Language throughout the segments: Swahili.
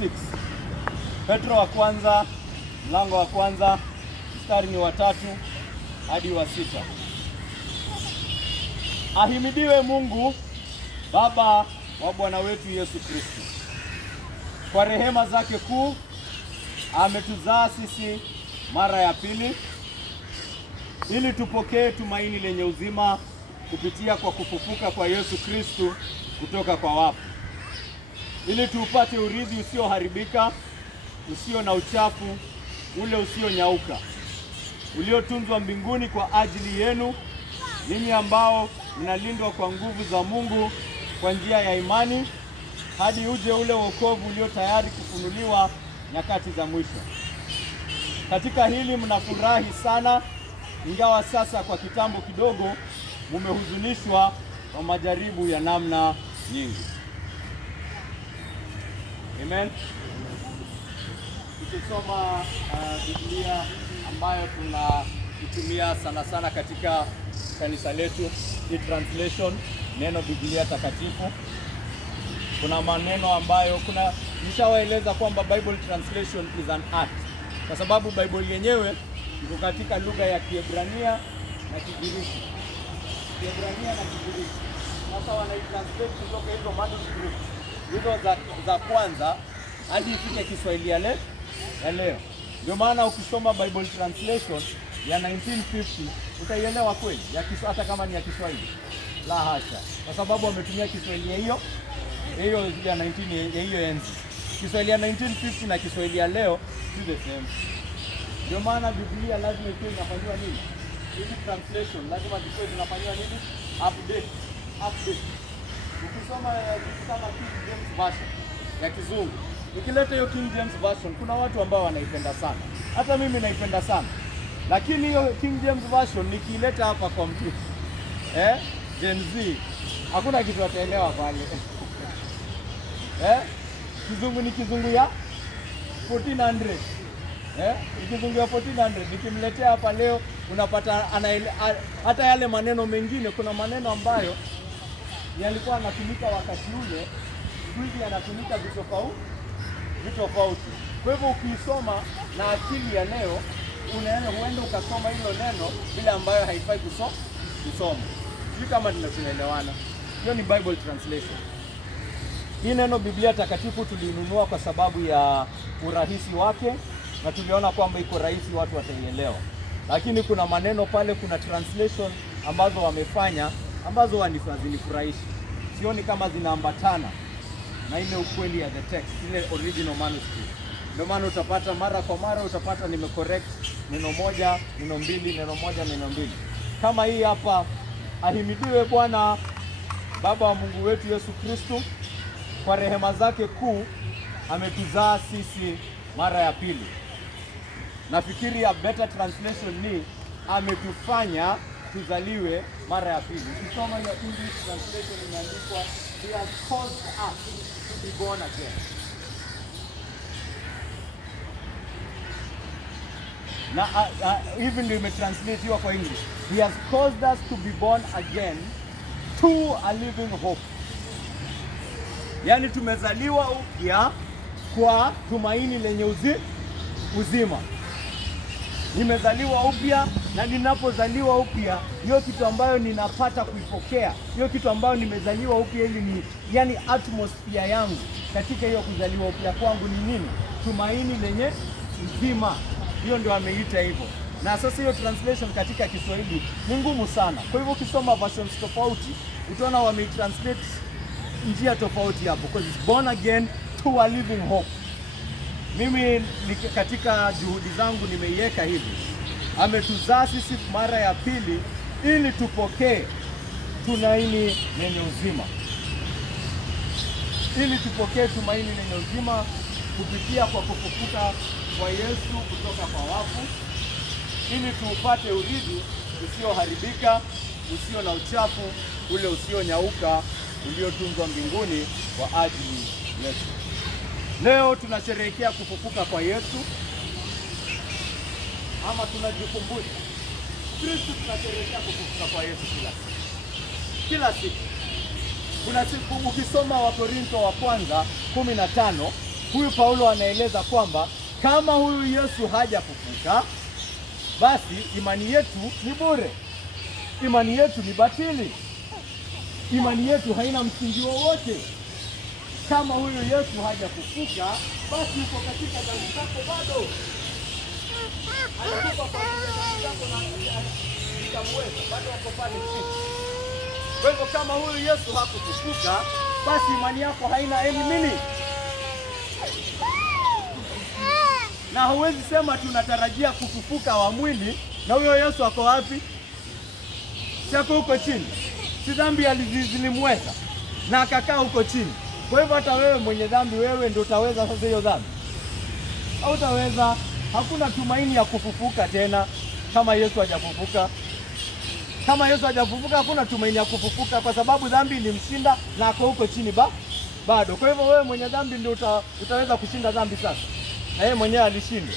6. Petro wa kwanza mlango wa kwanza mstari ni wa 3 hadi wa 6. Ahimidiwe Mungu Baba wa Bwana wetu Yesu Kristo. Kwa rehema zake kuu ametuzaa sisi mara ya pili ili tupokee tumaini lenye uzima kupitia kwa kufufuka kwa Yesu Kristo kutoka kwa wafu. Ili tuupate urithi usioharibika, usio na uchafu, ule usionyauka, uliotunzwa mbinguni kwa ajili yenu, ninyi ambao mnalindwa kwa nguvu za Mungu kwa njia ya imani, hadi uje ule wokovu ulio tayari kufunuliwa nyakati za mwisho. Katika hili mnafurahi sana, ingawa sasa kwa kitambo kidogo mumehuzunishwa kwa majaribu ya namna nyingi. Amen. Tukisoma Biblia ambayo tunatumia sana sana katika kanisa letu, hii translation, neno Biblia takatifu. Kuna maneno ambayo nishawaeleza kwamba Bible translation is an art. Kwa sababu Bible yenyewe iko katika lugha ya Kiebrania na Kigiriki. Kiebrania na Kigiriki. Sasa wanaitranslate kutoka hizo manuscript hizo za kwanza hadi ifike Kiswahili ya leo. Ndio maana ukisoma Bible translation ya 1950 utaielewa kweli hata kama ni ya Kiswahili. La hasha. Kwa sababu wametumia Kiswahili hiyo ya 19 ya hiyo enzi. Kiswahili ya 1950 na Kiswahili ya leo si the same. Ndio maana Biblia lazima iwe inafanywa nini? Hizi translation lazima ziwe zinafanywa nini? Update. Ukisoma kama King James Version ya Kizungu, ukileta hiyo King James Version, kuna watu ambao wanaipenda sana. Hata mimi naipenda sana. Lakini hiyo King James Version nikileta hapa computer, Gen Z, hakuna kitu wataelewa pale. Kizungu ni kizungu ya 1400. Kizungu ya 1400 nikimletea hapa leo unapata hata yale maneno mengine, kuna maneno ambayo yalikuwa yanatumika wakati ule, hivi yanatumika vitu tofauti. Kwa hivyo ukisoma na akili ya leo, huenda ukasoma hilo neno bila ambayo haifai kusoma. Sio kama tunaelewana. Hiyo ni Bible translation. Hii neno Biblia takatifu tulinunua kwa sababu ya urahisi wake, na tuliona kwamba iko rahisi watu wataielewa. Lakini kuna maneno pale, kuna translation ambazo wamefanya ambazo hazinifurahishi. Sioni kama zinaambatana na ile ukweli ya the text, ile original manuscript. Ndio maana utapata mara kwa mara utapata nimecorrect neno moja, neno mbili, neno moja, neno mbili. Kama hii hapa, ahimidiwe Bwana Baba wa Mungu wetu Yesu Kristo, kwa rehema zake kuu ametuzaa sisi mara ya pili. Nafikiri ya better translation ni ametufanya tuzaliwe mara ya pili. Ukisoma ya English translation imeandikwa he has caused us to be born again. Na even ndio imetranslatiwa kwa English. He has caused us to be born again to a living hope. Yani tumezaliwa upya kwa tumaini lenye uzima. Nimezaliwa upya, na ninapozaliwa upya, hiyo kitu ambayo ninapata kuipokea, hiyo kitu ambayo nimezaliwa upya ili ni yani atmosphere yangu katika hiyo kuzaliwa upya kwangu ni nini? Tumaini lenye uzima. Hiyo ndio ameita hivyo. Na sasa hiyo translation katika Kiswahili ni ngumu sana. Kwa hivyo ukisoma versions tofauti, utaona wametranslate njia tofauti hapo, because it's born again to a living hope. Mimi katika juhudi zangu nimeiweka hivi: ametuzaa sisi mara ya pili ili tupokee tumaini lenye uzima. Ili tupokee tumaini lenye uzima kupitia kwa kufufuka kwa Yesu kutoka kwa wafu, ili tuupate urithi usioharibika, usio na uchafu, ule usionyauka, uliotunzwa mbinguni kwa ajili yetu. Leo tunasherehekea kufufuka kwa Yesu, ama tunajikumbusha Kristo. Tunasherehekea kufufuka kwa Yesu kila siku. Kuna siku ukisoma Wakorintho wa kwanza 15 huyu Paulo anaeleza kwamba kama huyu Yesu hajafufuka, basi imani yetu ni bure. Imani yetu ni batili. Imani yetu haina msingi wowote. Kama huyu Yesu hajafufuka, basi uko katika dhambi zako bado. Alikufa kwa dhambi zako na nikamweza, bado wako pale chini. Kwa hivyo kama huyu Yesu hakufufuka, basi imani yako haina any. Na huwezi sema tunatarajia kufufuka wa mwili na huyo Yesu ako wapi? Sako huko chini. Si dhambi zilimweza na akakaa huko chini. Kwa hivyo hata wewe mwenye dhambi, wewe ndio utaweza sasa hiyo dhambi? Hautaweza. Hakuna tumaini ya kufufuka tena kama Yesu hajafufuka. Kama Yesu hajafufuka, hakuna tumaini ya kufufuka, kwa sababu dhambi ilimshinda na ako huko chini bado. Kwa hivyo wewe mwenye dhambi ndio utaweza kushinda dhambi sasa, na yeye mwenyewe alishinda.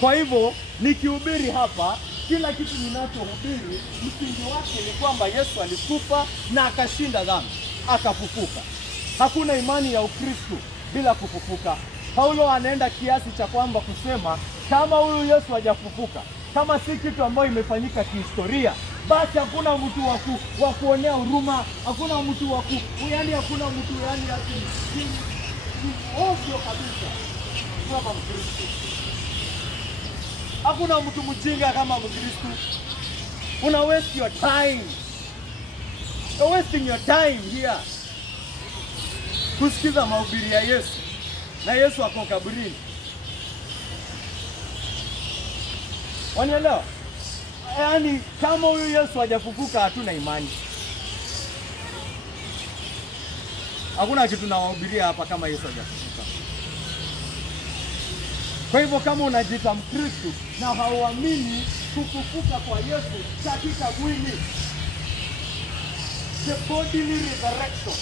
Kwa hivyo nikihubiri hapa, kila kitu ninachohubiri msingi wake ni kwamba Yesu alikufa na akashinda dhambi, akafufuka. Hakuna imani ya Ukristo bila kufufuka. Paulo anaenda kiasi cha kwamba kusema kama huyu Yesu hajafufuka, kama si kitu ambayo imefanyika kihistoria, basi hakuna mtu wa kuonea huruma, hakuna mtu hakuna mtu ovyo kabisa kama Mkristo. Hakuna mtu mjinga kama Mkristo. Una waste your time. You're wasting your time here kusikiza mahubiri ya Yesu, na Yesu ako kaburini. Wanielewa? Yaani kama huyu Yesu hajafufuka, hatuna imani. Hakuna kitu tunawahubiria hapa kama Yesu hajafufuka. Kwa hivyo kama unajiita Mkristo na hauamini kufufuka kwa Yesu katika mwili, the bodily resurrection,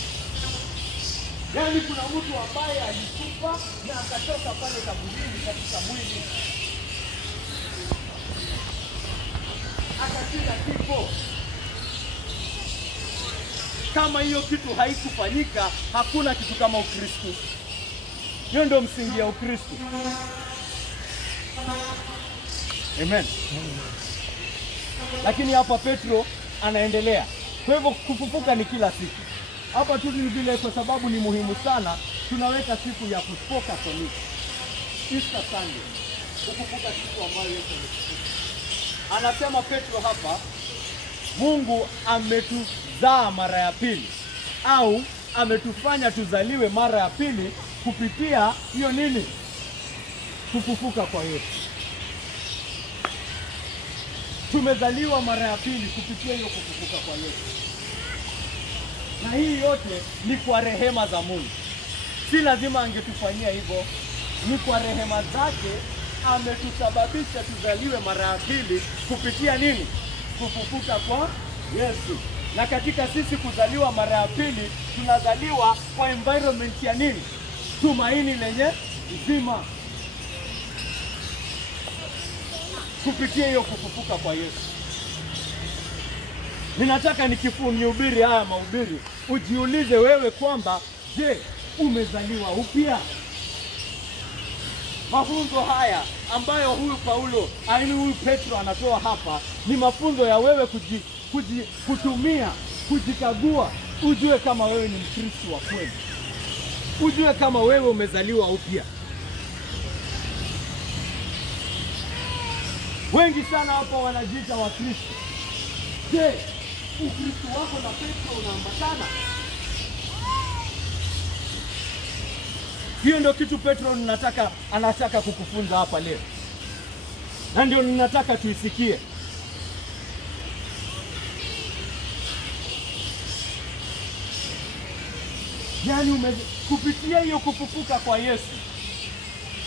yaani kuna mtu ambaye alikufa na akatoka pale kaburini katika mwili, akashinda kifo. Kama hiyo kitu haikufanyika, hakuna kitu kama Ukristo. Hiyo ndio msingi ya Ukristo. Amen. Lakini hapa Petro anaendelea. Kwa hivyo kufufuka ni kila siku. Hapa tu ni vile, kwa sababu ni muhimu sana, tunaweka siku ya kufufuka kwa Yesu. Easter Sunday. Kufufuka siku ambayo Yesu alifufuka. Anasema Petro hapa, Mungu ametuzaa mara ya pili, au ametufanya tuzaliwe mara ya pili kupitia hiyo nini? Kufufuka kwa Yesu. Tumezaliwa mara ya pili kupitia hiyo kufufuka kwa Yesu. Na hii yote ni kwa rehema za Mungu. Si lazima angetufanyia hivyo. Ni kwa rehema zake ametusababisha tuzaliwe mara ya pili kupitia nini? Kufufuka kwa Yesu. Na katika sisi kuzaliwa mara ya pili, tunazaliwa kwa environment ya nini? Tumaini lenye uzima. Kupitia hiyo kufufuka kwa Yesu. Ninataka nihubiri haya mahubiri, ujiulize wewe kwamba, je, umezaliwa upya? Mafunzo haya ambayo huyu Paulo, huyu Petro anatoa hapa, ni mafunzo ya wewe kutumia, kujikagua, ujue kama wewe ni Mkristo wa kweli. Ujue kama wewe umezaliwa upya. Wengi sana hapa wanajiita wa Kristo. Je, Ukristo wako na Petro unaambatana? Hiyo ndio kitu Petro anataka kukufunza hapa leo. Na ndio ninataka tuisikie. Yaani kupitia hiyo kufufuka kwa Yesu,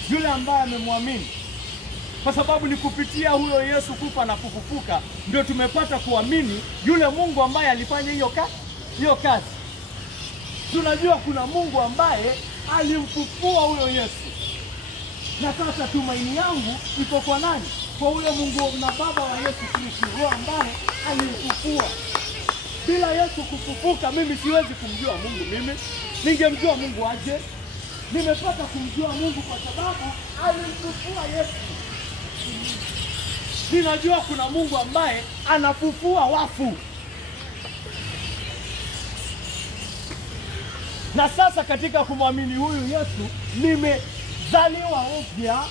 yule ambaye amemwamini, kwa sababu ni kupitia huyo Yesu kufa na kufufuka ndio tumepata kuamini yule Mungu ambaye alifanya hiyo kazi. Tunajua kuna Mungu ambaye alimfufua huyo Yesu. Na sasa tumaini yangu iko kwa nani? Kwa huyo Mungu na Baba wa Yesu Kristo, roho ambaye alimfufua. Bila Yesu kufufuka mimi siwezi kumjua Mungu. Mimi ningemjua Mungu aje? Nimepata kumjua Mungu kwa sababu alimfufua Yesu. Ninajua kuna Mungu ambaye anafufua wafu. Na sasa katika kumwamini huyu Yesu nimezaliwa upya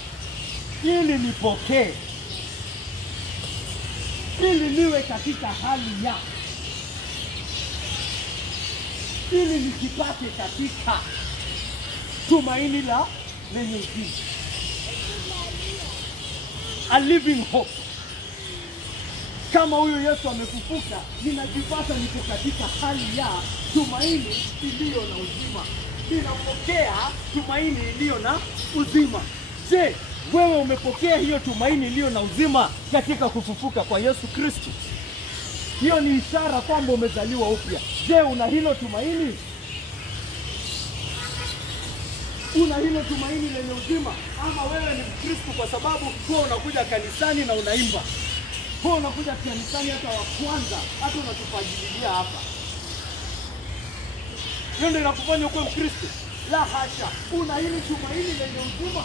ili nipokee, ili niwe katika hali ya, ili nikipate katika tumaini la lenye uzima, a living hope. Kama huyu Yesu amefufuka, ninajipata niko katika hali ya tumaini iliyo na uzima. Ninapokea tumaini iliyo na uzima. Je, wewe umepokea hiyo tumaini iliyo na uzima katika kufufuka kwa Yesu Kristo? Hiyo ni ishara kwamba umezaliwa upya. Je, una hilo tumaini? Una hilo tumaini lenye uzima? Ama wewe ni Mkristo kwa sababu huwa unakuja kanisani na unaimba, huwa unakuja kanisani hata wa kwanza, hata unatufajililia hapa, hiyo ndio inakufanya ukuwe Mkristo? La hasha. Una hili tumaini lenye uzima?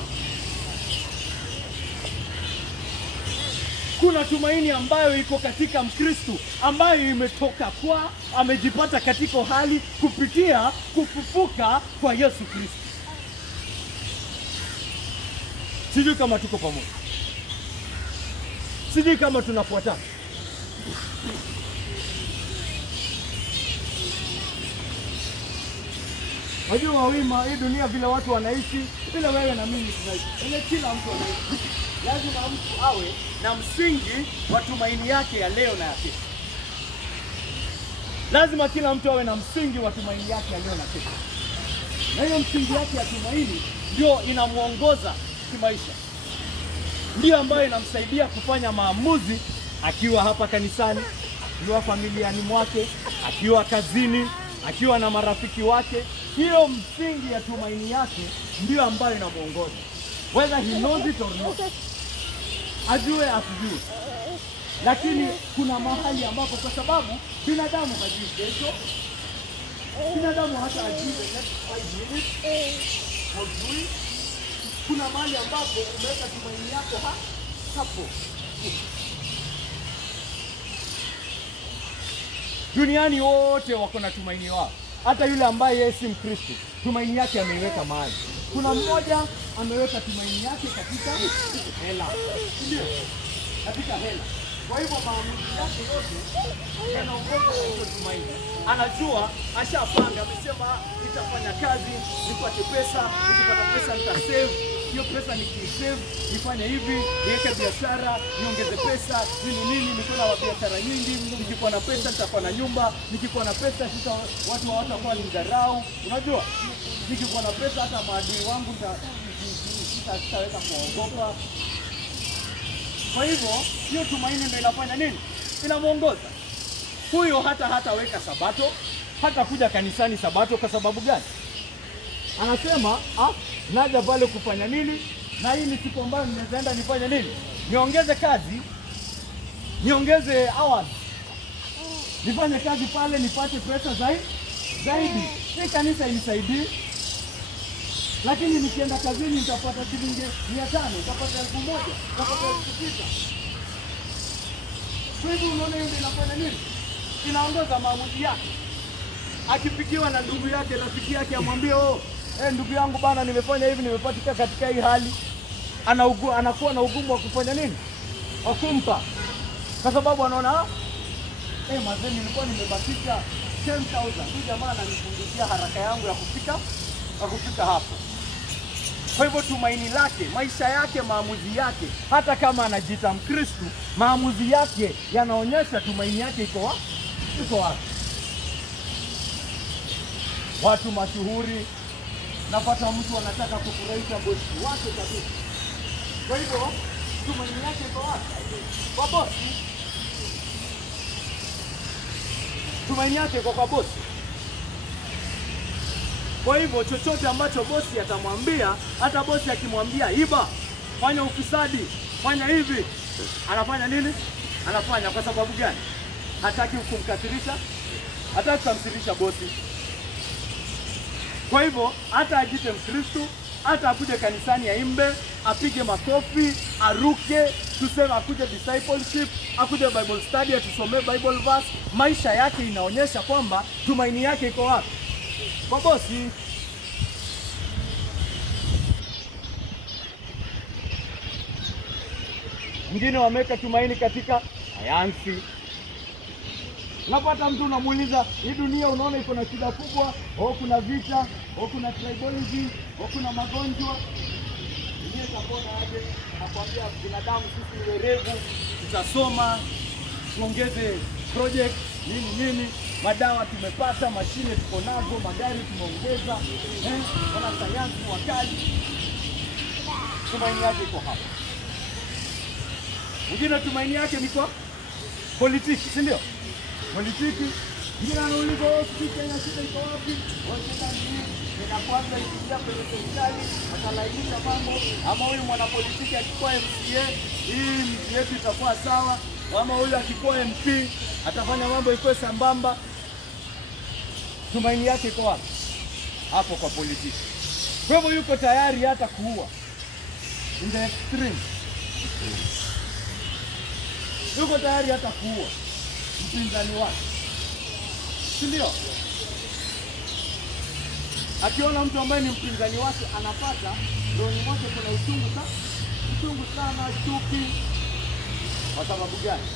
Kuna tumaini ambayo iko katika Mkristo, ambayo imetoka kwa, amejipata katika hali kupitia kufufuka kwa Yesu Kristo. Sijui kama tuko pamoja. Sijui kama tunafuatana. Wajua wima, hii dunia vile watu wanaishi, vile wewe na mimi tunaishi. Ile kila mtu anaishi. Lazima mtu awe na msingi wa tumaini yake ya leo na ya kesho. Lazima kila mtu awe na msingi wa tumaini yake ya leo na kesho. Na hiyo msingi yake ya tumaini ndio inamuongoza kimaisha. Ndio ambayo inamsaidia kufanya maamuzi akiwa hapa kanisani, akiwa familiani mwake, akiwa kazini, akiwa na marafiki wake. Hiyo msingi ya tumaini yake ndio ambayo inamuongoza. Whether he knows it or not. Ajue asijue. Lakini kuna mahali ambapo kwa sababu binadamu hajui kesho. Binadamu hata ajui the next 5 minutes. Hajui. Kuna mahali ambapo umeweka tumaini yako hapo. Duniani wote wako na tumaini wao. Hata yule ambaye yeye si Mkristo, tumaini yake ameiweka mahali. Kuna mmoja ameweka tumaini yake katika hela. Ndio. Katika hela. Kwa hivyo maamuzi yake yote yanaongozwa na hiyo tumaini. Anajua, ashapanga, amesema nitafanya kazi, nipate pesa, nikipata pesa nitasave, hiyo pesa nikisave, nifanye hivi, niweke biashara, niongeze pesa, nini, niko na biashara nyingi, nikikuwa na pesa nitakuwa na nyumba, nikikuwa na pesa watu hawatakuwa nidharau. Unajua? Nikikuwa na pesa hata maadui wangu sitaweza kuogopa. Kwa hivyo, hiyo tumaini ndio inafanya nini? Inamuongoza. Huyo hataweka sabato, hata kuja kanisani sabato kwa sababu gani? Anasema, naja pale kufanya nini? Na hii ni siku ambayo ninaenda nifanye nini? Niongeze kazi, niongeze hours. Nifanye kazi pale nipate pesa zaidi. Hii kanisa inisaidie. Lakini nikienda kazini nitapata shilingi 500, nitapata 1000, nitapata 6000. Kwa hivyo unaona hiyo inafanya nini? Inaongoza maamuzi yake. Akipikiwa na ndugu yake, rafiki yake amwambie, ndugu yangu bana, nimefanya hivi, nimepatika katika hii hali. Anakuwa na ugumu wa kufanya nini? Wa kumpa. Kwa sababu anaona, mazee nilikuwa nimebakisha 10,000. Huyu jamaa ananipunguzia haraka yangu ya kufika hapo. Kwa hivyo tumaini lake, maisha yake, maamuzi yake, hata kama anajiita Mkristo, maamuzi yake yanaonyesha tumaini yake iko wapi. Watu mashuhuri, napata mtu anataka kufurahisha bosi wake kabisa. Kwa hivyo tumaini yake iko wapi? Kwa bosi. Tumaini yake iko kwa bosi. Kwa hivyo chochote ambacho bosi atamwambia, hata bosi akimwambia iba, fanya ufisadi, fanya hivi, anafanya nini? Anafanya kwa sababu gani? Hataki kumkasirisha hata tutamsilisha bosi. Kwa hivyo hata ajite Mkristo, hata akuje kanisani aimbe, apige makofi, aruke, tuseme akuje discipleship, akuje Bible study, atusomee Bible verse, maisha yake inaonyesha kwamba tumaini yake iko wapi? Kwa bosi. Mwingine wameka tumaini katika sayansi. Unapata mtu unamuuliza, hii dunia unaona iko na shida kubwa, au kuna vita, au kuna tribalism, au kuna magonjwa. Ndiye tapona aje? Nakwambia binadamu sisi ni werevu, tutasoma, tuongeze project, nini, madawa tumepata, mashine tuko nazo, magari tumeongeza, wana sayansi wakali. Tumaini yake iko hapa. Mwingine tumaini yake ni kwa politiki, si ndio? Politiki, mwingine anauliza Kenya shida iko wapi? Na kwanza ikiingia kwenye serikali atalainisha mambo, ama huyu mwanapolitiki akikuwa MCA, hii mji yetu itakuwa sawa, ama huyu akikuwa MP atafanya mambo ikuwe sambamba. Tumaini yake iko wapi? Hapo kwa politiki. Kwa hivyo yuko tayari hata kuua in the extreme. Yuko tayari hata kuua mpinzani wake, si ndio? Akiona mtu ambaye ni mpinzani wake anapata, rohoni mwake kuna uchungu sana, chuki. Kwa sababu gani?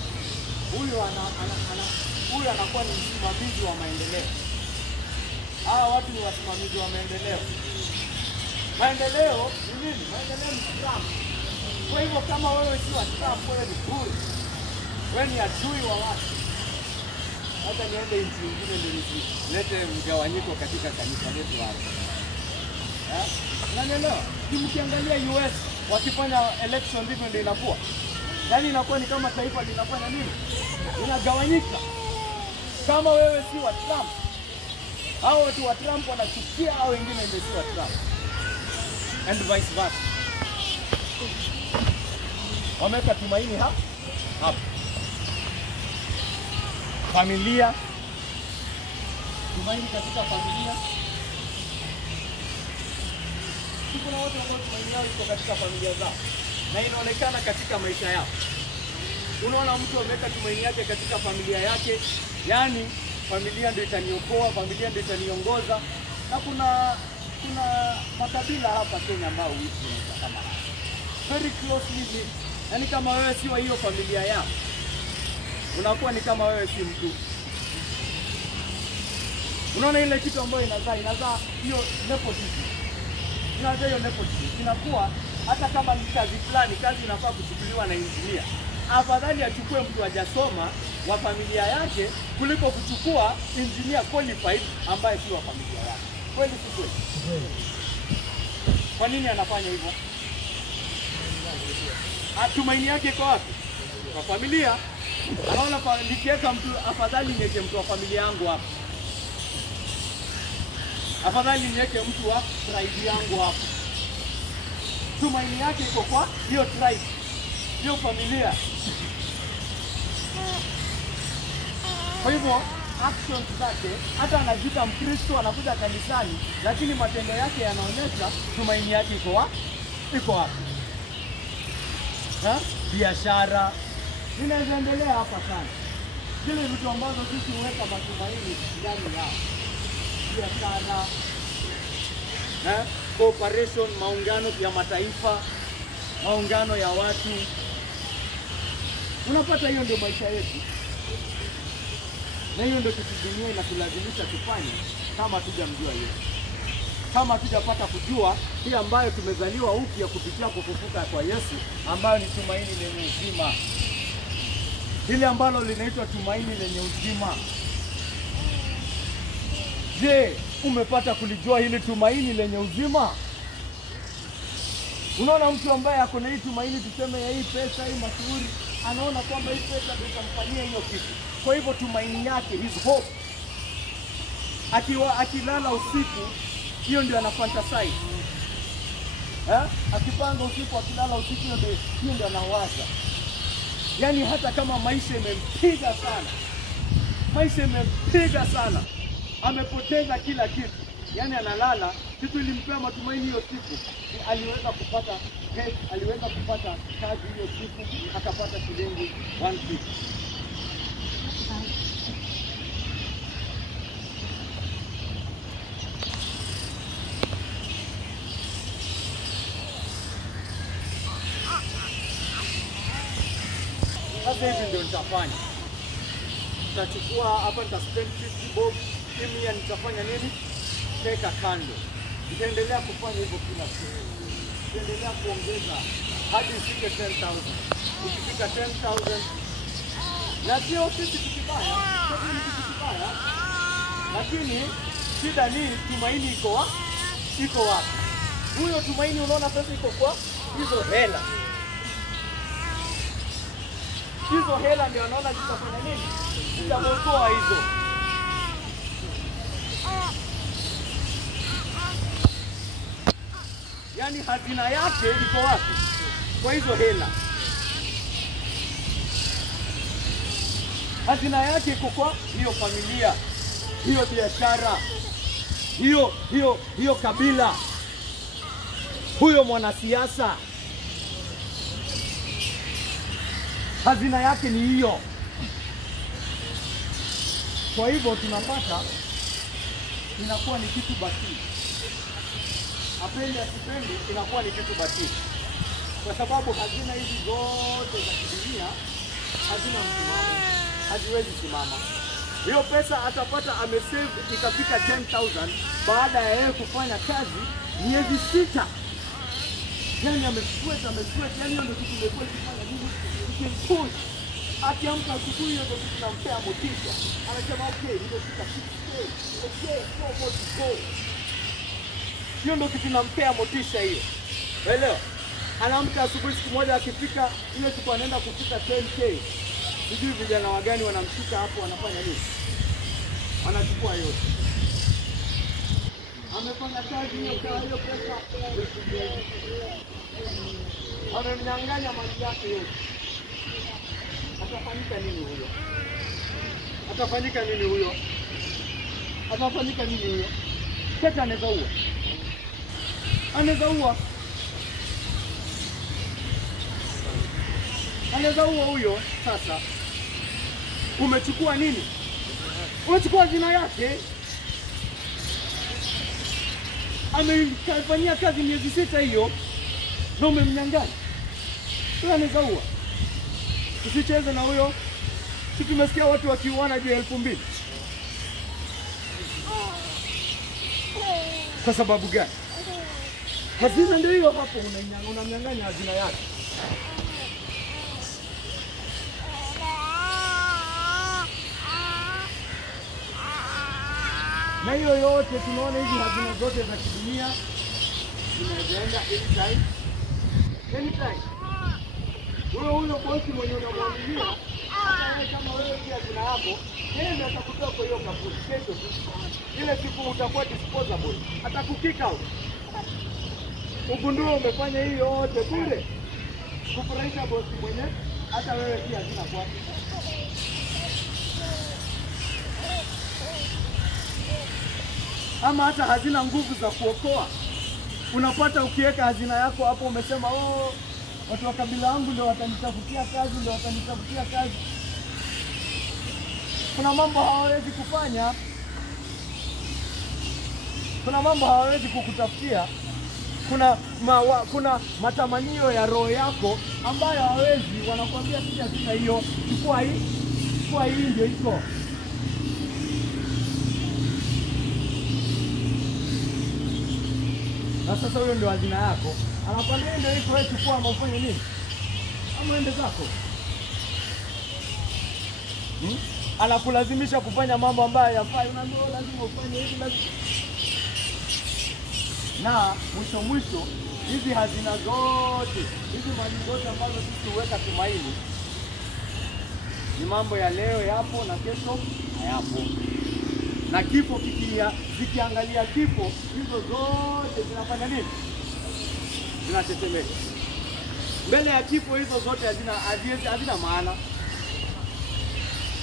Huyu anakuwa ni msimamizi wa maendeleo. Hawa watu ni wasimamizi wa maendeleo. Maendeleo ni nini? Maendeleo ni Trump. Kwa hivyo kama wewe si wa Trump, wewe ni bure. Wewe ni adui wa watu. Hata niende nchi nyingine ndio nilete mgawanyiko katika kanisa letu hapa. Unanielewa? Mkiangalia US wakifanya election ndivyo ndio inakuwa. Yaani inakuwa ni kama taifa linafanya nini? Linagawanyika. Kama wewe si wa Trump, hao watu wa Trump wanachukia hao wengine ndio si wa Trump. And vice versa. Wameka tumaini hapa. Familia. Tumaini katika familia. Kuna watu ambao tumaini yao iko katika familia zao, na inaonekana katika maisha yao. Unaona mtu ameweka tumaini yake katika familia yake, yani familia ndio itaniokoa, familia ndio itaniongoza. Na kuna makabila hapa Kenya ambao huishi kama very closely knit. Yani kama wewe si wa hiyo familia yao, unakuwa ni kama wewe si mtu. Unaona ile kitu ambayo inazaa hiyo nepotism. Hiyo nepotism inakuwa hata kama ni kazi fulani, kazi inafaa kuchukuliwa na engineer, afadhali achukue mtu hajasoma wa familia yake kuliko kuchukua engineer qualified ambaye si wa familia yake. Kweli si kweli? Kwa nini anafanya hivyo? Tumaini yake kwa wapi? Kwa familia. Anaona nikiweka mtu, afadhali niweke mtu wa familia yangu hapa. Afadhali niweke mtu wa tribe yangu hapa. Tumaini yake iko kwa hiyo tribe, hiyo familia. Kwa hivyo actions zake, hata anajiita Mkristo, anakuja kanisani, lakini matendo yake yanaonyesha tumaini yake iko wapi? Biashara inaweza endelea hapa sana. Zile vitu ambazo sisi huweka matumaini ndani yao. Biashara, cooperation, maungano ya mataifa, maungano ya watu. Unapata hiyo ndio maisha yetu. Na hiyo ndio kitu dunia inatulazimisha tufanye kama hatujamjua Yesu. Kama hatujapata kujua hii ambayo tumezaliwa upya kupitia kufufuka kwa Yesu, ambayo ni tumaini lenye uzima. Hili ambalo linaitwa tumaini lenye uzima. Je, umepata kulijua hili tumaini lenye uzima? Unaona mtu ambaye ako na hii tumaini, tuseme ya hii pesa, hii mashuhuri, anaona kwamba hii pesa ndio itamfanyia hiyo kitu. Kwa hivyo tumaini yake, his hope, akilala usiku, hiyo ndio anafantasize. Akipanga usiku, akilala usiku, hiyo ndio anawaza. Yaani hata kama maisha imempiga sana, maisha imepiga sana, amepoteza kila kitu, yani analala. Kitu ilimpea matumaini hiyo siku, aliweza kupata kazi hiyo siku, akapata shilingi 150. Sasa hivi ndio nitafanya. Nitachukua hapa, nitaspend 50 bob. Mimi nitafanya nini? Teka kando. Nitaendelea kufanya hivyo kila siku. Nitaendelea kuongeza hadi ifike 10,000. Ikifika 10,000, na sio sisi tukibaya, lakini shida ni tumaini iko wapi? Huyo tumaini unaona pesa iko kwa hizo hela. Hizo hela ndio anaona zitafanya nini? Zitamokoa hizo. Yaani hazina yake iko wapi? Kwa hizo hela. Hazina yake iko kwa hiyo familia, hiyo biashara, hiyo kabila, huyo mwanasiasa. Hazina yake ni hiyo. Kwa hivyo tunapata inakuwa ni kitu batili. Apende asipende, inakuwa ni kitu batili. Kwa sababu hazina hizi zote za kidunia hazina msimamo, haziwezi simama. Hiyo pesa atapata amesave ikafika 10,000 baada ya yeye kufanya kazi miezi 6. Yani amesweat, yani hiyo ndio kitu imekuwa ikifanya nini? Ikimpush. Akiamka asubuhi hiyo ndio kitu nampea motisha. Anasema okay, nimefika 6K. Okay, so much to go. Hiyo ndio kitu nampea motisha hiyo. Elewa? Anaamka asubuhi siku moja akifika ile siku anaenda kufika 10K. Sijui vijana wagani wanamshika hapo wanafanya nini? Wanachukua yote. Amefanya kazi hiyo kwa hiyo pesa. Amemnyang'anya mali yake yote. Atafanyika nini huyo? Atafanyika nini huyo? Sasa anaweza ua huyo. Sasa umechukua nini? Umechukua hazina yake. Amefanyia kazi miezi 6 hiyo na umemnyang'anya. Sasa anaweza ua. Usicheze na huyo. Si tumesikia watu wakiuana juu ya 2,000. Kwa sababu gani? Hazina ndio hiyo hapo, unamnyang'anya hazina yake. Na hiyo yote tunaona hizi hazina zote za kidunia zinaenda anytime. Huyo bosi mwenye unamwaminia, kama wewe pia hazina yako, yeye ndiye atakutoa kwa hiyo kampuni. Kesho ile siku utakuwa disposable, atakukick out. Ugundue umefanya hiyo yote bure kufurahisha bosi mwenye hata wewe pia hazina kwako. Ama hata hazina nguvu za kuokoa. Unapata ukiweka hazina yako hapo umesema watu wa kabila langu ndio watanitafutia kazi, Kuna mambo hawawezi kufanya. Kuna mambo hawawezi kukutafutia. Kuna matamanio ya roho yako ambayo hawawezi, wanakuambia sisi hazina hiyo, chukua hii ndio iko. Na sasa huyo ndio hazina yako. Anakwambia ndio iko, wewe chukua ama ufanye nini? Ama ende zako. Anakulazimisha kufanya mambo ambayo hayafai, unaambiwa lazima ufanye hivi lazima. Na mwisho hizi hazina zote, hizi mali zote ambazo sisi huweka tumaini ni mambo ya leo yapo na kesho hayapo. Na kifo zikiangalia kifo, hizo zote zinafanya nini? Zinatetemeka. Mbele ya kifo hizo zote hazina maana.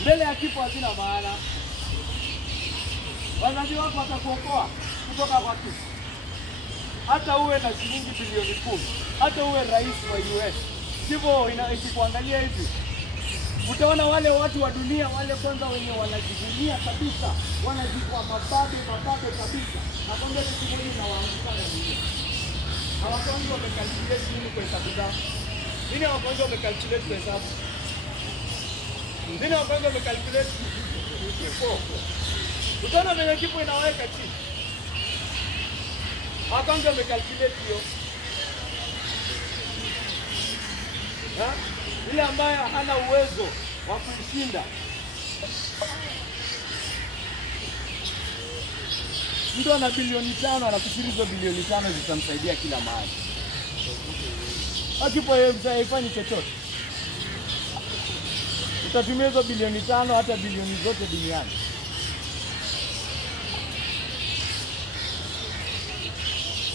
mbele ya kifo hazina maana. Wazazi wako watakuokoa kutoka kwa kifo. Hata uwe na shilingi bilioni 10, hata uwe rais wa US, sivyo ikikuangalia hivi, utaona wale watu wa dunia wale kwanza wenye wanajivunia kabisa, wanajikwa mababe kabisa, na kwamba kitu hili na waangusha dunia. Hawakongo wamekalculate nini kwa hesabu zao? Nini hawakongo wamekalculate kwa hesabu? Nini hawakongo wamekalculate? Utaona vile kifo inaweka chini. Hawakongo wamekalculate hiyo. Ile ambaye hana uwezo wa kuishinda. Mtu ana bilioni 5 anafikiri hizo bilioni 5 zitamsaidia kila mahali. Akipo yeye haifanyi chochote. Utatumia hizo bilioni 5 hata bilioni zote duniani.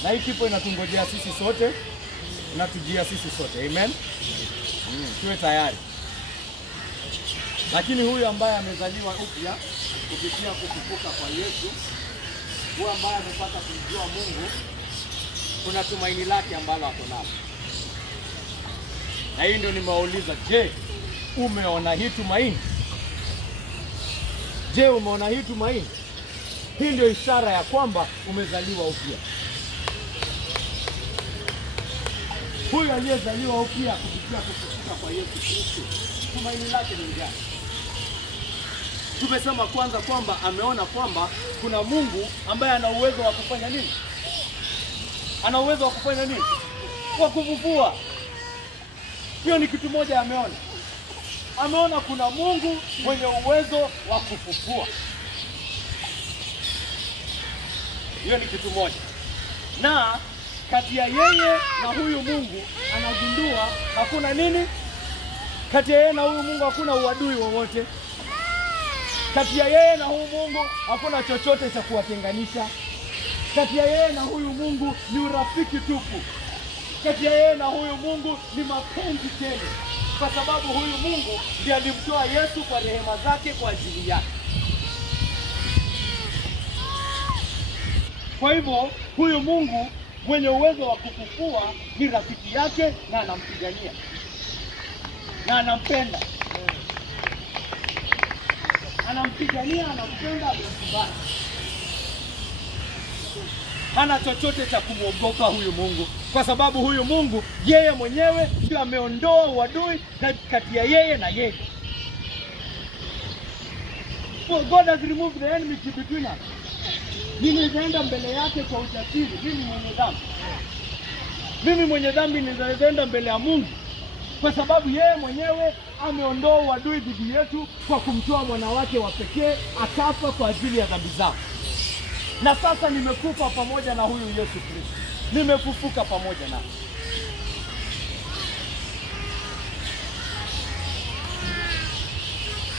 Na hii kipo inatungojea sisi sote, inatujia sisi sote. Amen. Tuwe tayari. Lakini huyu ambaye amezaliwa upya kupitia kufufuka kwa Yesu, huyu ambaye amepata kumjua Mungu, kuna tumaini lake ambalo ako nalo. Na hii ndio nimeuliza, je, umeona hii tumaini? Je, umeona hii tumaini? Hii ndio ishara ya kwamba umezaliwa upya. Huyu aliyezaliwa upya kupitia kufufuka kwa Yesu Kristo, tumaini lake ni gani? Tumesema kwanza kwamba ameona kwamba kuna Mungu ambaye ana uwezo wa kufanya nini? Ana uwezo wa kufanya nini? Wa kufufua. Hiyo ni kitu moja ameona. Ameona kuna Mungu mwenye uwezo wa kufufua. Hiyo ni kitu moja. Na kati ya yeye na huyu Mungu anagundua hakuna nini? Kati ya yeye na huyu Mungu hakuna uadui wowote. Kati ya yeye na huyu Mungu hakuna chochote cha kuwatenganisha. Kati ya yeye na huyu Mungu ni urafiki tupu. Kati ya yeye na huyu Mungu ni mapenzi tele. Kwa sababu huyu Mungu ndiye alimtoa Yesu kwa rehema zake kwa ajili yake. Kwa hivyo huyu Mungu mwenye uwezo wa kufufua ni rafiki yake na anampigania. Na anampenda. Anampigania, anampenda, amekubali. Hana chochote cha kumwogopa huyu Mungu, kwa sababu huyu Mungu yeye mwenyewe ndio ameondoa uadui kati ya yeye na yeye. So God has removed the enmity between us. Ninaenda mbele yake kwa ujasiri, mimi mwenye dhambi. Mimi mwenye dhambi ninaenda mbele ya Mungu, kwa sababu yeye mwenyewe ameondoa uadui dhidi yetu kwa kumtoa mwana wake wa pekee akafa kwa ajili ya dhambi zangu. Na sasa nimekufa pamoja na huyu Yesu Kristo. Nimefufuka pamoja naye.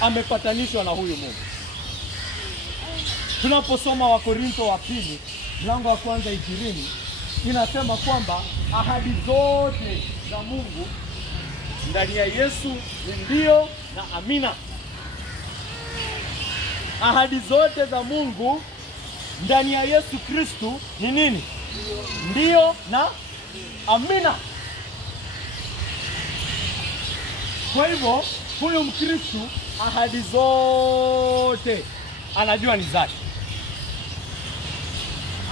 Amepatanishwa na huyu Mungu. Tunaposoma Wakorintho wa pili, mlango wa kwanza 20, inasema kwamba ahadi zote za Mungu ndani ya Yesu ni ndio na amina. Ahadi zote za Mungu ndani ya Yesu Kristo ni nini? Ndio na amina. Kwa hivyo huyu Mkristo ahadi zote anajua ni zake.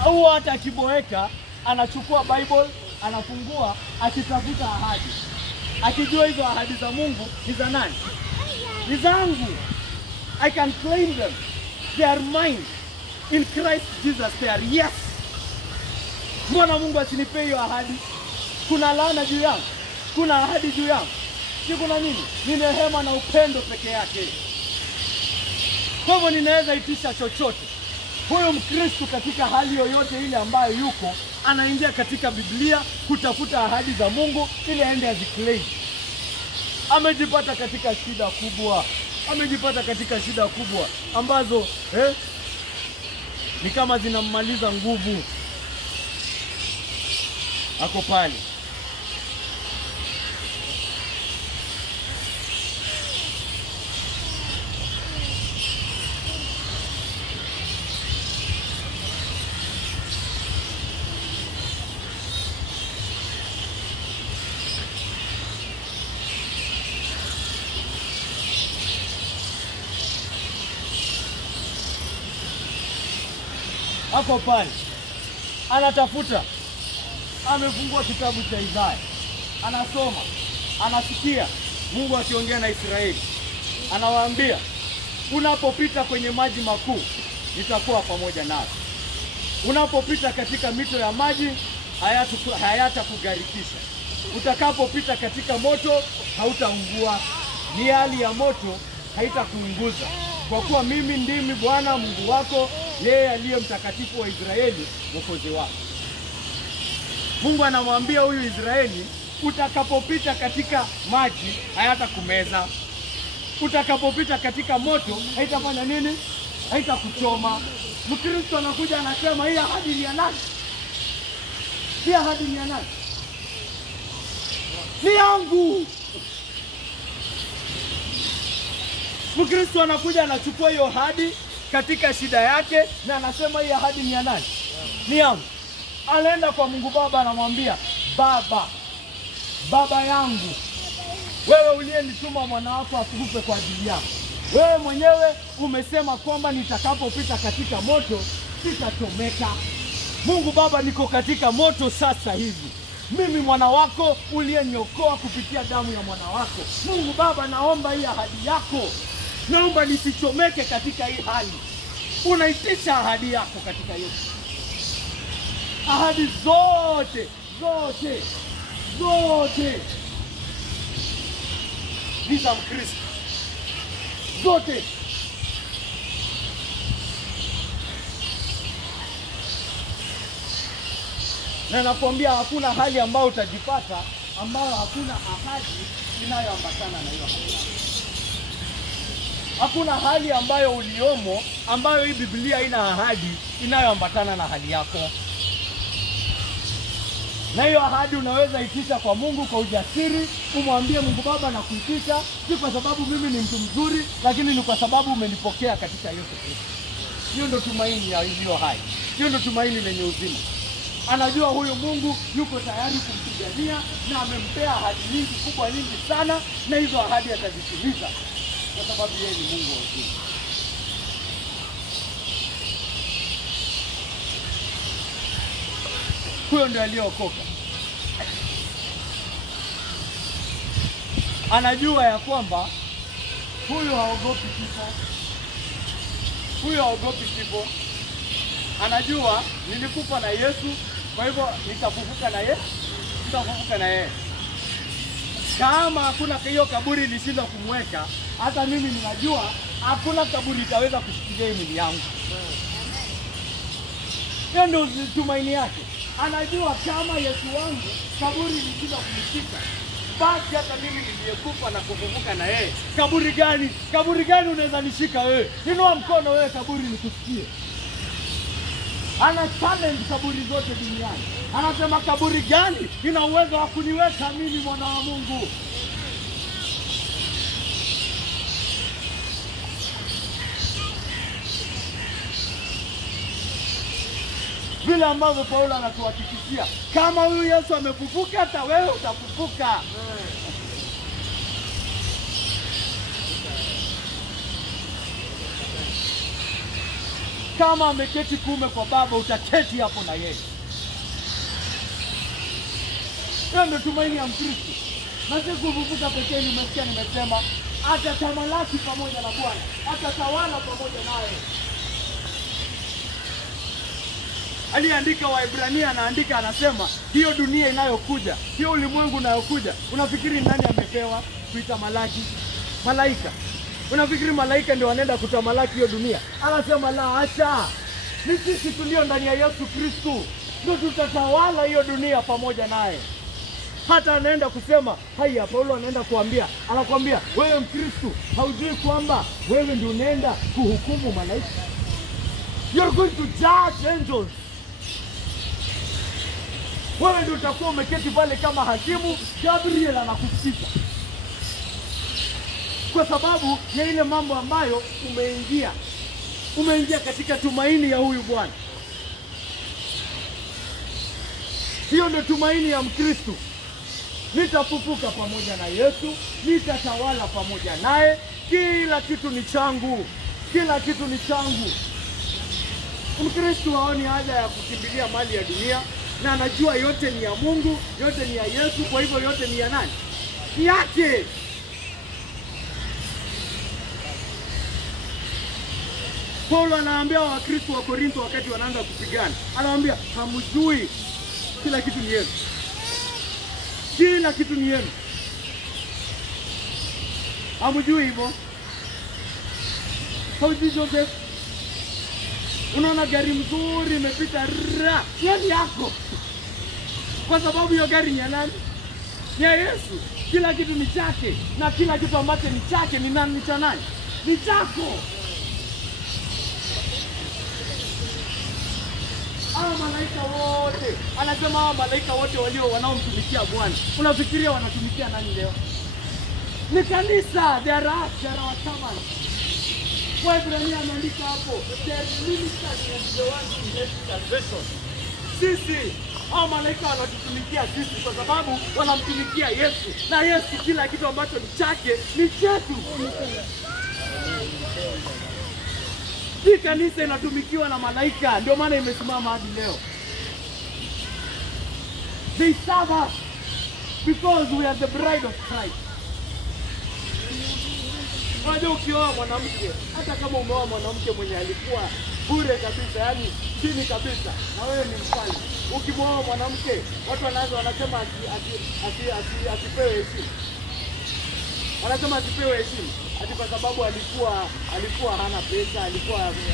Au hata akiboeka anachukua Bible, anafungua, akitafuta ahadi, akijua hizo ahadi za Mungu ni za nani? Ni zangu. I can claim them. They are mine. In Christ Jesus they are yes. Mbona Mungu asinipe hiyo ahadi? Kuna laana juu yangu? Kuna ahadi juu yangu? Si kuna nini? Ni neema na upendo peke yake. Kwa hivyo ninaweza itisha chochote. Huyo Mkristo katika hali yoyote ile ambayo yuko, anaingia katika Biblia kutafuta ahadi za Mungu ili aende aziclaim. Amejipata katika shida kubwa. Amejipata katika shida kubwa ambazo ni kama zinammaliza nguvu. Ako pale. Ako pale anatafuta, amefungua kitabu cha Isaya, anasoma, anasikia Mungu akiongea na Israeli. Anawaambia, unapopita kwenye maji makuu nitakuwa pamoja nawe. Unapopita katika mito ya maji hayatakugharikisha. Utakapopita katika moto hautaungua, miali ya moto haitakuunguza. Kwa kuwa mimi ndimi Bwana Mungu wako, yeye aliye mtakatifu wa Israeli, mwokozi wako. Mungu anamwambia huyu Israeli, utakapopita katika maji hayatakumeza. Utakapopita katika moto haitafanya nini? Haitakuchoma. Mkristo anakuja anasema, hii ahadi ni ya nani? Hii ahadi ni ya nani? Ni yangu. Mkristo anakuja anachukua hiyo ahadi katika shida yake na anasema, hii ahadi ni ya nani? Ni yangu. Anaenda kwa Mungu Baba anamwambia, Baba yangu, wewe uliyenituma mwana wako akufe kwa ajili yangu. Wewe mwenyewe umesema kwamba nitakapopita katika moto sitachomeka. Mungu Baba, niko katika moto sasa hivi. Mimi mwana wako uliyeniokoa kupitia damu ya mwana wako. Mungu Baba, naomba hii ahadi yako. Naomba nisichomeke katika hii hali. Unaitisha ahadi yako katika hiyo. Ahadi zote ni za Mkristo. Zote. Na nakwambia hakuna hali ambayo utajipata ambayo hakuna ahadi inayoambatana na hiyo hali. Hakuna hali ambayo uliomo ambayo hii Biblia haina ahadi inayoambatana na hali yako. Na hiyo ahadi unaweza itisha kwa Mungu kwa ujasiri, umwambie Mungu Baba, na kuitisha si kwa sababu mimi ni mtu mzuri, lakini ni kwa sababu umenipokea katika Yesu Kristo. Hiyo ndio tumaini ya iliyo hai. Hiyo ndio tumaini lenye uzima. Anajua huyu Mungu yuko tayari kumpigania na amempea ahadi nyingi, kubwa nyingi sana, na hizo ahadi atazitimiza kwa sababu yeye ni Mungu wa uzima. Huyo ndio aliyeokoka. Anajua ya kwamba huyo haogopi kifo. Huyo haogopi kifo. Anajua nilikufa na Yesu, kwa hivyo nitafufuka na yeye. Nitafufuka na yeye. Kama hakuna hiyo kaburi lisilo kumweka, hata mimi ninajua hakuna kaburi itaweza kushikilia mwili yangu. Hiyo ndio tumaini yake. Anajua kama Yesu wangu kaburi lisilo kumshika, basi hata mimi niliyekufa na kufufuka na yeye, kaburi gani? Kaburi gani unaweza nishika wewe? Inua mkono wewe, kaburi nikusikie. Ana challenge kaburi zote duniani. Anasema, kaburi gani ina uwezo wa kuniweka mimi mwana wa Mungu? Vile ambavyo Paulo anatuhakikishia, kama huyu Yesu amefufuka, hata wewe utafufuka. Kama ameketi kuume kwa Baba, utaketi hapo na yeye. Hiyo ndio tumaini ya Mkristo. Na si kufufuka pekee. Nimesikia nimesema atatamalaki pamoja na Bwana, atatawala pamoja naye. Aliandika Waebrania, anaandika anasema, hiyo dunia inayokuja, hiyo ulimwengu unayokuja, unafikiri nani amepewa kuitamalaki? Malaika. Unafikiri malaika ndio wanaenda kutamalaki hiyo dunia? Anasema la, acha. Ni sisi tulio ndani ya Yesu Kristo ndio tutatawala hiyo dunia pamoja naye. Hata anaenda kusema, haya Paulo anaenda anakuambia, wewe Mkristo, haujui kwamba wewe ndio unaenda kuhukumu malaika? You're going to judge angels. Wewe ndio utakuwa umeketi pale kama hakimu. Gabriel anakusikiza kwa sababu ya ile mambo ambayo umeingia katika tumaini ya huyu Bwana. Hiyo ndio tumaini ya Mkristo. Nitafufuka pamoja na Yesu, nitatawala pamoja naye, kila kitu ni changu. Kila kitu ni changu. Mkristo haoni haja ya kukimbilia mali ya dunia, na anajua yote ni ya Mungu, yote ni ya Yesu, kwa hivyo yote ni ya nani? Ni yake. Paulo anaambia Wakristo wa Korintho wakati wanaanza kupigana, anawaambia hamjui kila kitu ni yenu. Kila kitu ni yenu. Hamjui hivyo? Haujui Joseph? Unaona gari mzuri imepita ni yako. Kwa sababu hiyo gari ni ya nani? Ni ya Yesu. Kila kitu ni chake, na kila kitu ambacho ni chake ni nani? Ni cha nani? Ni chako. Hao malaika wote, anasema hao malaika wote wanaomtumikia Bwana, unafikiria wanatumikia nani leo? Ni kanisa. They are our servants. Kwa Ibrania ameandika hapo, the ministers of the one who inherit salvation. Sisi, hao malaika wanatutumikia sisi kwa sababu wanamtumikia Yesu. Na Yesu kila kitu ambacho ni chake ni chetu. Hii kanisa inatumikiwa na malaika, ndio maana imesimama hadi leo. They serve us because we are the bride of Christ. Unajua ukioa mwanamke, hata kama umeoa mwanamke mwenye alikuwa bure kabisa, yani chini kabisa, na wewe ni mfalme, ukimwoa mwanamke, watu wanasema asipewe heshima. Wanasema asipewe heshima ati kwa sababu alikuwa hana pesa,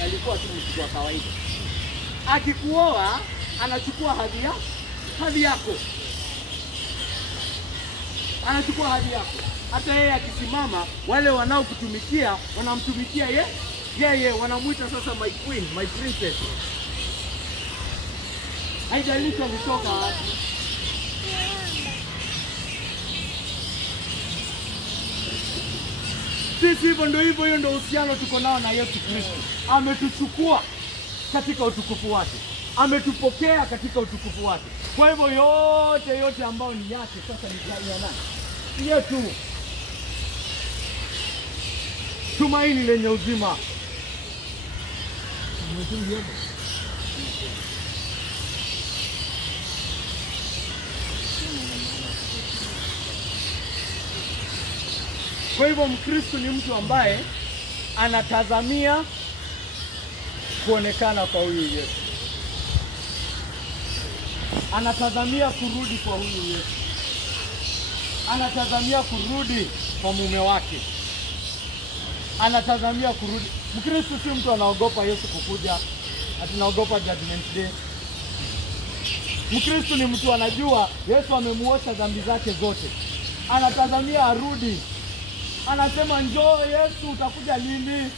alikuwa tu mtu wa kawaida. Akikuoa anachukua hadhi yako. Anachukua hadhi yako. Hata yeye akisimama, wale wanaokutumikia wanamtumikia yeye, wanamuita sasa my queen, my princess. Haijalishi alitoka wapi. Sisi hivyo hiyo ndio uhusiano tuko nao na Yesu Kristo. Ametuchukua katika utukufu wake. Ametupokea katika utukufu wake. Kwa hivyo yote ambayo ni yake sasa ni ya nani? Yetu. Tumaini lenye uzima. Kwa hivyo Mkristo ni mtu ambaye anatazamia kuonekana kwa huyu Yesu. Anatazamia kurudi kwa huyu Yesu. Anatazamia kurudi kwa mume wake. Anatazamia kurudi. Mkristo si mtu anaogopa Yesu kukuja, atinaogopa judgment day. Mkristo ni mtu anajua Yesu amemuosha dhambi zake zote. Anatazamia arudi. Anasema njoo Yesu, utakuja lini?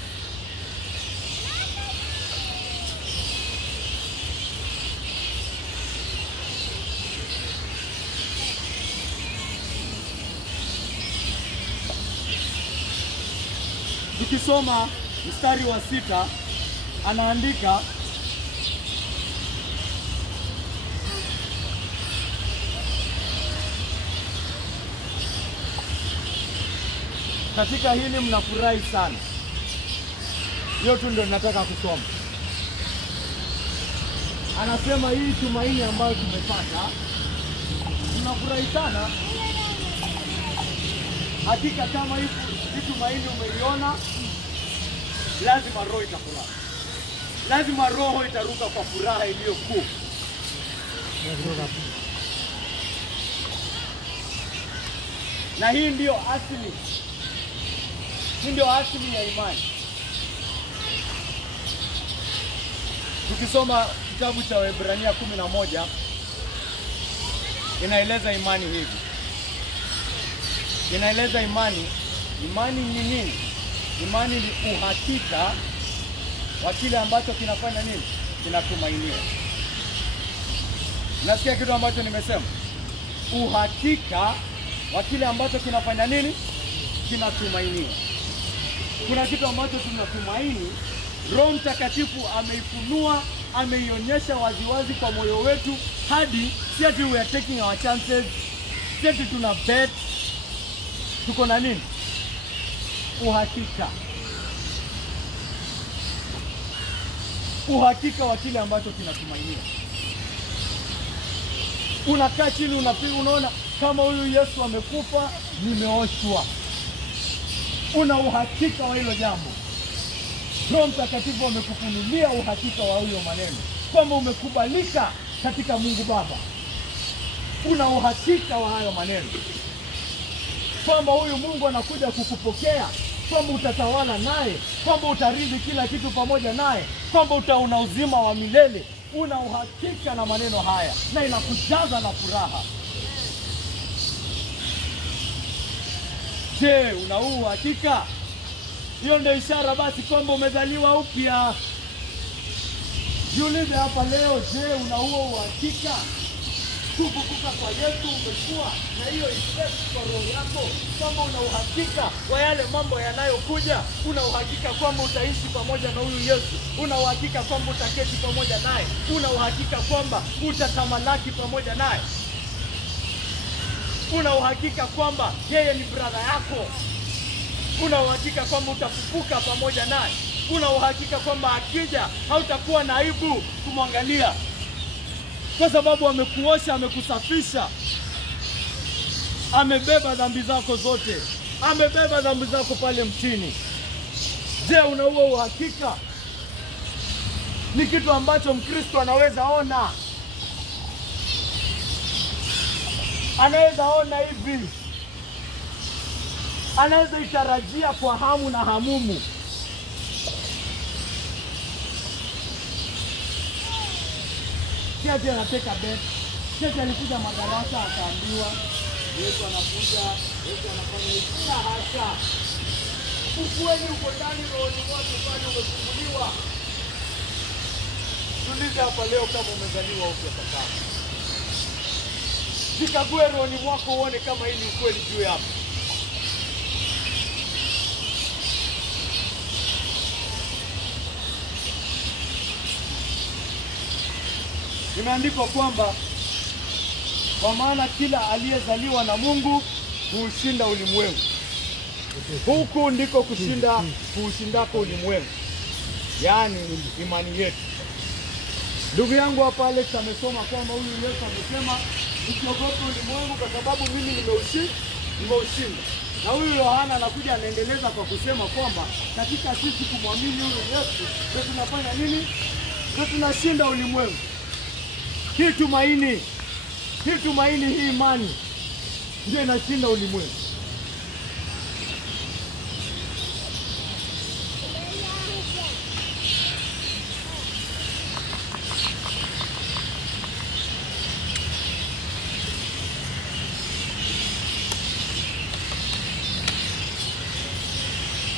Tukisoma mstari wa 6 anaandika katika hili mnafurahi sana. Hiyo tu ndio nataka kusoma. Anasema hii tumaini ambayo tumepata, tunafurahi sana. Hakika kama hii tumaini umeiona, lazima roho itafurahi. Lazima roho itaruka kwa furaha iliyo kuu. Na hii ndio asili. Hii ndio asili ya imani. Tukisoma kitabu cha Waebrania 11 inaeleza imani hivi. Inaeleza imani ni nini? Imani ni uhakika wa kile ambacho kinafanya nini? Kinatumainiwa. Nasikia kitu ambacho nimesema? Uhakika wa kile ambacho kinafanya nini? Kinatumainiwa. Kuna kitu ambacho tunatumaini, Roho Mtakatifu ameifunua, ameionyesha waziwazi kwa moyo wetu, hadi si ati we are taking our chances, si ati tuna bet. Tuko na nini? Uhakika. uhakika wa kile ambacho kinatumainiwa. Unakaa chini unaona kama huyu Yesu amekufa, nimeoshwa. Una uhakika wa hilo jambo. Roho Mtakatifu amekufunulia uhakika wa huyo maneno, kwamba umekubalika katika Mungu Baba. Una uhakika wa hayo maneno, kwamba huyu Mungu anakuja kukupokea, kwamba utatawala naye, kwamba utarithi kila kitu pamoja naye, kwamba utaona uzima wa milele. Una uhakika na maneno haya, na inakujaza na furaha. Je, una uhakika? Hiyo ndio ishara basi kwamba umezaliwa upya. Jiulize hapa leo, je, una huo uhakika? Kufufuka kwa Yesu umekuwa na hiyo effect kwa roho yako, kwamba una uhakika wa yale mambo yanayokuja. Una uhakika kwamba utaishi pamoja na huyu Yesu. Una uhakika kwamba utaketi pamoja naye. Una uhakika kwamba utatamalaki pamoja naye. Una uhakika kwamba yeye ni brother yako. Una uhakika kwamba utafufuka pamoja naye. Una uhakika kwamba akija hautakuwa na aibu kumwangalia, kwa sababu amekuosha, amekusafisha, amebeba dhambi zako zote, amebeba dhambi zako pale mtini. Je, una huo uhakika? Ni kitu ambacho Mkristo anaweza ona. Anaweza ona hivi, anaweza itarajia kwa hamu na hamumu. Kiasi anateka bet. Kiasi alikuja madarasa akaambiwa Yesu anakuja, Yesu anafanya hivi. Hasha. Ukweli uko ndani rohoni mwako, bali umefunguliwa. Tuliza hapa leo kama umezaliwa upya kaka. Jikague rohoni mwako uone kama hili ukweli juu yako. Imeandikwa kwamba kwa maana kila aliyezaliwa na Mungu huushinda ulimwengu. Huku ndiko kushinda kuushindako ulimwengu, yaani imani yetu. Ndugu yangu hapa Alex amesoma kwamba huyu Yesu amesema usiogope ulimwengu kwa sababu mimi nimeushinda. Na huyu Yohana anakuja anaendeleza kwa kusema kwamba katika sisi kumwamini huyu Yesu ndio tunafanya nini? Ndio tunashinda ulimwengu. Hii tumaini, hii imani ndio inashinda ulimwengu.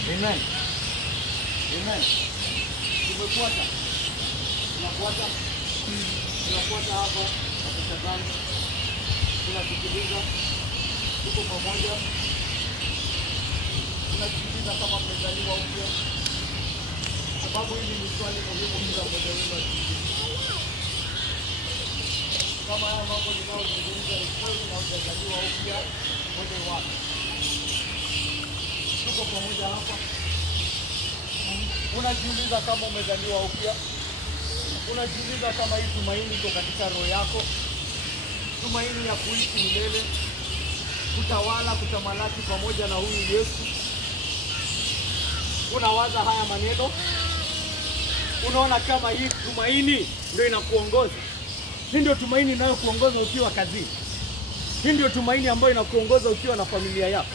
Amen. Amen. Tumefuata. Tunafuata hapa tafadhali. Tunasikiliza. Tuko pamoja. Tunasikiliza kama mmezaliwa upya. Sababu hili ni swali muhimu kila mmoja wenu. Kama haya mambo ninayozungumza ni kweli na hujazaliwa upya, wote wapi? Tuko pamoja hapa. Unajiuliza kama umezaliwa upya? Unajiuliza kama hii tumaini iko katika roho yako? Tumaini ya kuishi milele, kutawala, kutamalaki pamoja na huyu Yesu. Unawaza haya maneno? Unaona kama hii tumaini ndio inakuongoza? Hii ndio tumaini inayokuongoza ukiwa kazini. Hii ndio tumaini ambayo inakuongoza ukiwa na familia yako.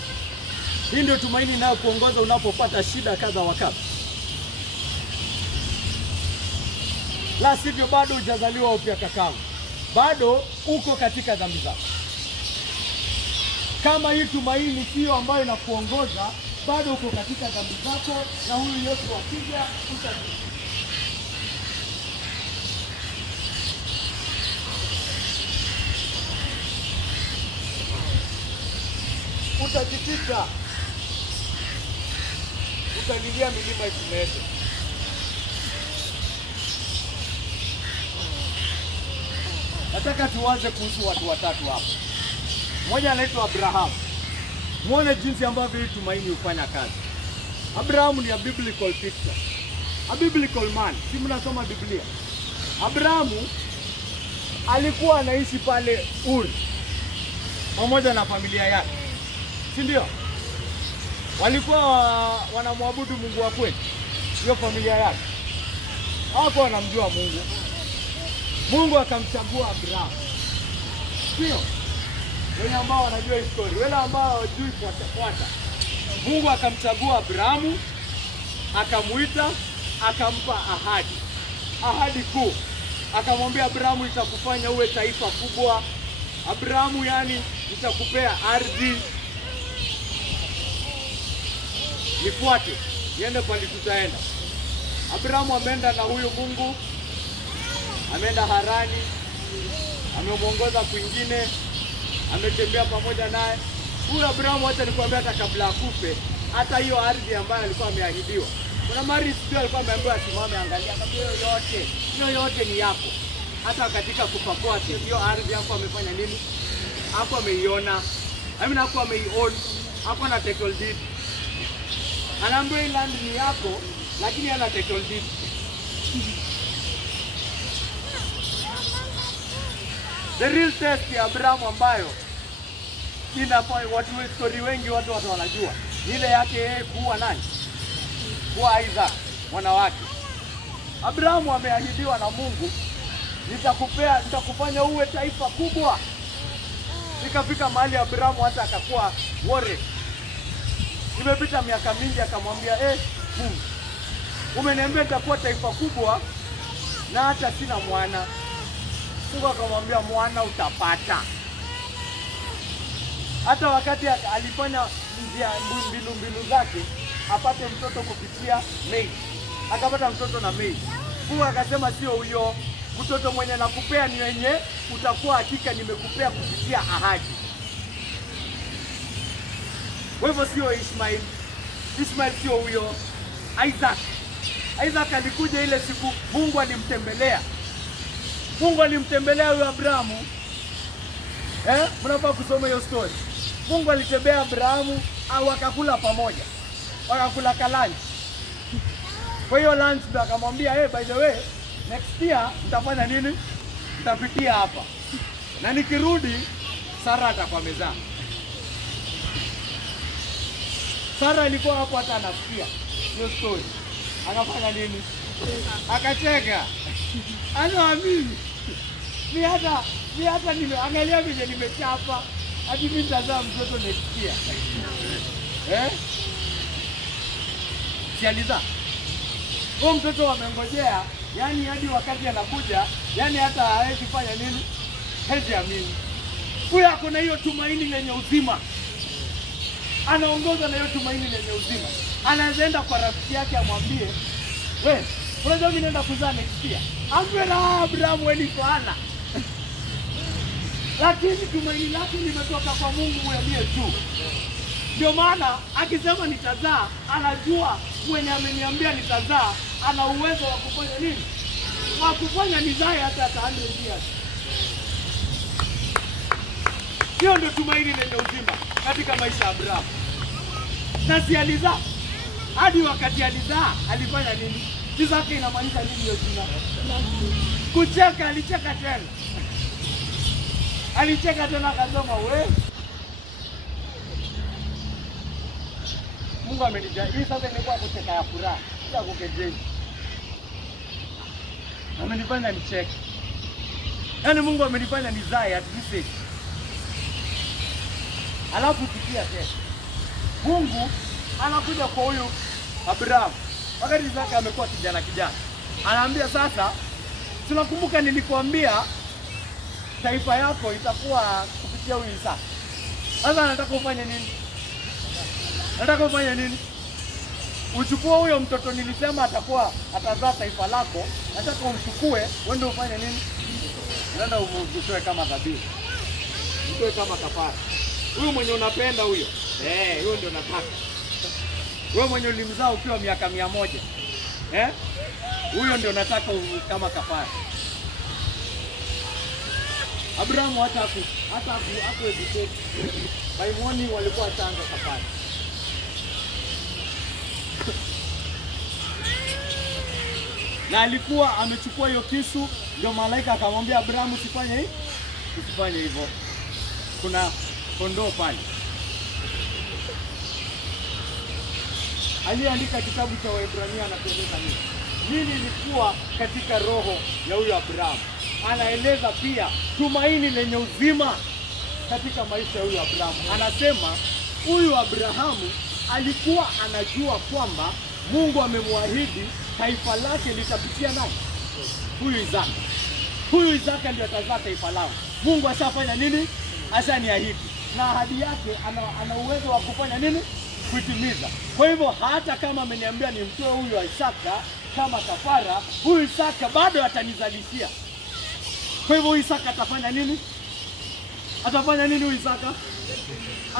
Hii ndio tumaini inayokuongoza unapopata shida kadha wa kadha. La sivyo bado hujazaliwa upya kakao. Bado uko katika dhambi zako. Kama hii tumaini sio ambayo inakuongoza, bado uko katika dhambi zako, na huyu Yesu akija utajitika, utalilia milima isimete. Nataka tuanze kuhusu watu watatu hapa. Mmoja anaitwa Abraham. Muone jinsi ambavyo hii tumaini hufanya kazi. Abraham ni a biblical picture. a biblical man. Si mnasoma Biblia. Abrahamu alikuwa anaishi pale Ur pamoja na familia yake. Si ndio? Walikuwa wanamwabudu Mungu wa kweli. Hiyo familia yake. Hawakuwa wanamjua Mungu. Mungu akamchagua Abrahamu. Sio? Wale ambao wanajua historia, wale ambao hawajui fuata. Mungu akamchagua Abrahamu, akamuita, akampa ahadi. Ahadi kuu. Akamwambia Abrahamu, nitakufanya uwe taifa kubwa. Abrahamu, yani nitakupea ardhi. Nifuate, niende pale tutaenda. Abrahamu ameenda na huyo Mungu. Ameenda Harani. Amemuongoza kwingine. Ametembea pamoja naye. Huyo Abrahamu, hata nikwambia, hata kabla akufe, hata hiyo ardhi ambayo alikuwa ameahidiwa. Kuna mari sio alikuwa ameambiwa asimame angalia kama hiyo yote ni yako. Hata katika kufa kwake hiyo ardhi yako amefanya nini? Hapo ameiona. Hapo ameiona. Hapo na title deed. Anaambiwa hii land ni yako, lakini hana title deed. The real test ya Abrahamu ambayo watu story wengi watu wanajua. Ile yake yeye kuwa nani? Kuwa Isaac, mwana wake. Abrahamu ameahidiwa na Mungu, nitakufanya uwe taifa kubwa. Ikafika mahali Abrahamu hata akakuwa worried. Imepita miaka mingi, akamwambia Mungu, umeniambia nitakuwa taifa kubwa na hata sina mwana. Mungu akamwambia, mwana utapata. Hata wakati alifanya mbinu zake apate mtoto kupitia Mei, akapata mtoto na Mei. Mungu akasema, sio huyo mtoto mwenye nakupea, ni wenye utakuwa hakika nimekupea kupitia ahadi. Wewe sio Ishmael. Ishmael sio huyo. Isaac alikuja ile siku Mungu alimtembelea. Mungu alimtembelea huyo Abrahamu. Mnafaa kusoma hiyo story. Mungu alitembea Abrahamu, au wakakula pamoja. Wakakula lunch. Kwa hiyo lunch ndo akamwambia, by the way, next year nitafanya nini? Nitapitia hapa. Na nikirudi Sara atakuwa mezaa. Sara alikuwa hapo hata anasikia hiyo story. Akafanya nini? Akacheka. Anaamini. Ni hata nimeangalia vile nimechapa. Hadi mimi nitazaa mtoto next year. Sializa. Huyo mtoto wamengojea, yani hadi wakati anakuja, yani hata hawezi fanya nini? Hezi amini. Huyo ako na hiyo tumaini lenye uzima. Anaongoza na hiyo tumaini lenye uzima. Anaenda kwa rafiki yake amwambie, wewe, unajua mimi naenda kuzaa next year. Ambia Abrahamu wewe ni fana. Lakini tumaini lake limetoka kwa Mungu aliye juu. Ndio maana akisema nitazaa, anajua mwenye ameniambia nitazaa ana uwezo wa kufanya nini? Wa kufanya nizae hata 100 years. Hiyo ndio tumaini lenye uzima katika maisha ya Abrahamu. Na si alizaa. Hadi wakati alizaa, alifanya nini? Sifa yake inamaanisha nini hiyo jina? Kucheka, alicheka tena. Alicheka tena akasema, wewe Mungu amenijaa. Hii sasa imekuwa kucheka ya furaha, sio kukejeli. Amenifanya nicheke. Yaani Mungu amenifanya nizae at this age. Alafu tukia tena. Mungu anakuja kwa huyu Abrahamu. Wakati zake amekuwa kijana. Anaambia sasa, tunakumbuka nilikwambia taifa yako itakuwa kupitia huyu Isaka. Sasa nataka ufanye nini? Uchukue huyo mtoto nilisema atazaa taifa lako, nataka umchukue, uende ufanye nini? Nenda umtoe kama dhabihu. Mtoe kama kafara. Huyo mwenye unapenda huyo. Huyo ndio nataka. Wewe mwenye ulimzaa ukiwa miaka 100. Huyo ndio nataka kama kafara. Abrahamu hata educate. By morning walikuwa tanga kafara. Na alikuwa amechukua hiyo kisu, ndio malaika akamwambia Abrahamu usifanye hivyo. Kuna kondoo pale. Aliandika kitabu cha Waebrania anatueleza nini ilikuwa katika roho ya huyo Abrahamu. Anaeleza pia tumaini lenye uzima katika maisha ya huyo Abrahamu. Anasema huyu Abrahamu alikuwa anajua kwamba Mungu amemwahidi taifa lake litapitia nani? Huyu Isaka. Huyu Isaka ndiye atazaa taifa lao. Mungu ashafanya nini? Ashaniahidi. Na ahadi yake ana uwezo wa kufanya nini? Kuitimiza. Kwa hivyo hata kama ameniambia nimtoe huyu Isaka kama kafara, huyu Isaka bado atanizalishia. Kwa hivyo Isaka atafanya nini? Atafanya nini huyu Isaka?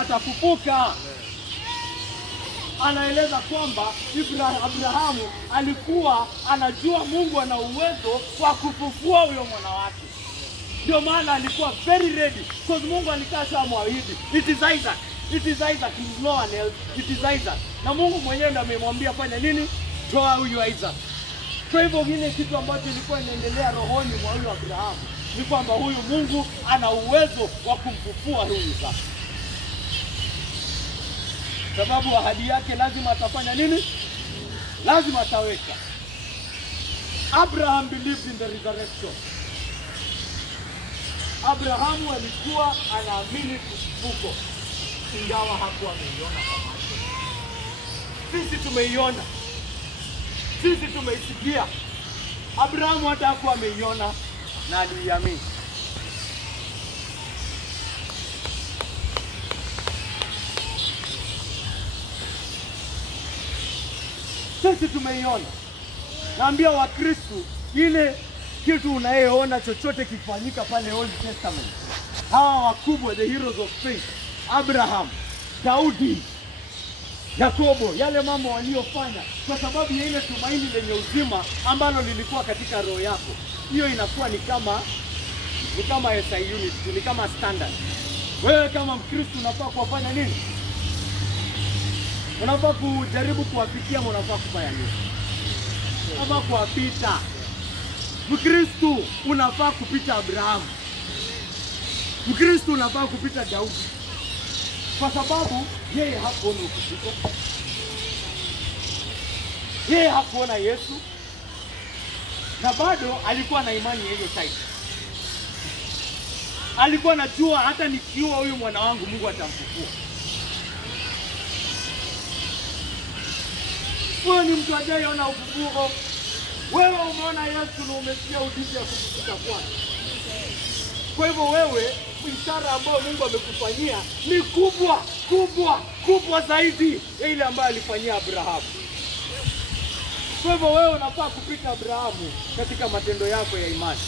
Atafufuka. Anaeleza kwamba Abrahamu alikuwa anajua Mungu ana uwezo wa kufufua huyo mwana wake. Ndio maana alikuwa very ready, because Mungu alikaa shamwahidi, it is Isaac. It is Isaac, it is no one else. It is Isaac. Na Mungu mwenyewe ndiye amemwambia fanya nini? Toa huyu Isaac. Kwa hivyo kile kitu ambacho ilikuwa inaendelea rohoni mwa huyu Abrahamu ni kwamba huyu Mungu ana uwezo wa kumfufua huyu Isaac. Sababu ahadi yake lazima atafanya nini? Lazima ataweka. Abraham believed in the resurrection. Abrahamu alikuwa anaamini kufufuko, ingawa hakuwa ameiona kwa macho. Sisi tumeiona. Sisi tumeisikia. Abrahamu hata hakuwa ameiona na aliamini. Sisi tumeiona. Naambia Wakristo, ile kitu unayeona chochote kifanyika pale Old Testament, hawa wakubwa, the heroes of faith, Abraham, Daudi, Yakobo, yale mambo waliofanya kwa sababu ya ile tumaini lenye uzima ambalo lilikuwa katika roho yako, hiyo inakuwa ni kama SI unit, ni kama standard. Wewe kama Mkristo unafaa kufanya nini? Unafaa kujaribu kuwafikia, unafaa kufanya nini? Unafaa kuwapita. Mkristo unafaa kupita Abrahamu. Mkristo unafaa kupita Daudi. Kwa sababu yeye hakuona ufufuko. Yeye hakuona Yesu. Na bado alikuwa na imani ya hiyo type. Alikuwa anajua hata nikiua huyu mwana wangu Mungu atamfufua. Wewe ni mtu ajayeona ufufuko. Wewe umeona Yesu na umesikia hadithi ya kufufuka kwake. Kwa hivyo wewe, ishara ambayo Mungu amekufanyia ni kubwa zaidi ya ile ambayo alifanyia Abrahamu. Kwa hivyo wewe unafaa kupita Abrahamu katika matendo yako ya imani.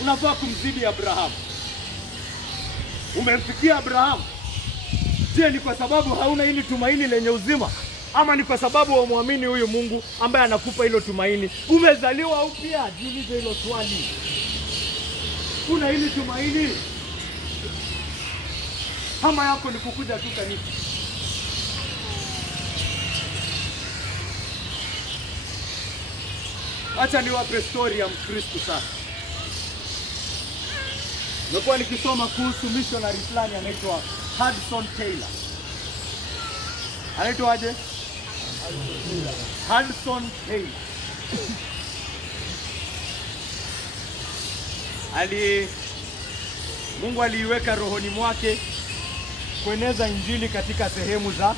Unafaa kumzidi Abrahamu. Umemfikia Abrahamu. Je, ni kwa sababu hauna hili tumaini lenye uzima? Ama ni kwa sababu wamwamini huyu Mungu ambaye anakupa hilo tumaini? Umezaliwa upya, jiulize hilo swali. Una hili tumaini? Ama yako ni kukuja tu kanisa? Acha niwape story ya Mkristo sasa. Nimekuwa nikisoma kuhusu missionary fulani anaitwa Hudson Taylor. Anaitwa aje? Hudson Taylor. Mungu aliiweka rohoni mwake kueneza injili katika sehemu za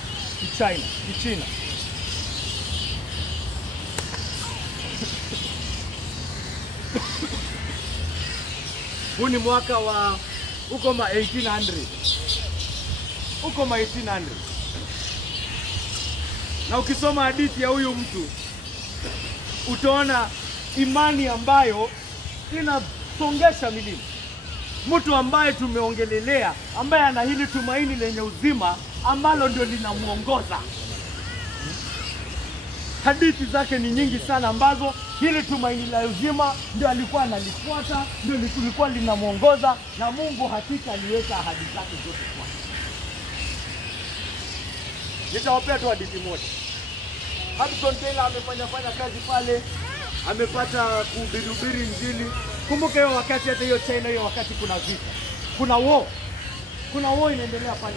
Kichina. Huu ni mwaka wa huko 1800. Huko 1800. Na ukisoma hadithi ya huyu mtu utaona imani ambayo inasongesha milima. Mtu ambaye tumeongelelea, ambaye ana hili tumaini lenye uzima ambalo ndio linamuongoza. Hadithi zake ni nyingi sana ambazo hili tumaini la uzima ndio alikuwa analifuata, ndio lilikuwa linamuongoza, na Mungu hakika aliweka ahadi zake zote kwake. Nitawapea tu hadithi moja. Hudson Taylor amefanya kazi pale, amepata kuhubiri Injili. Kumbuka hiyo wakati, hata hiyo China, hiyo wakati kuna vita, kuna war inaendelea pale.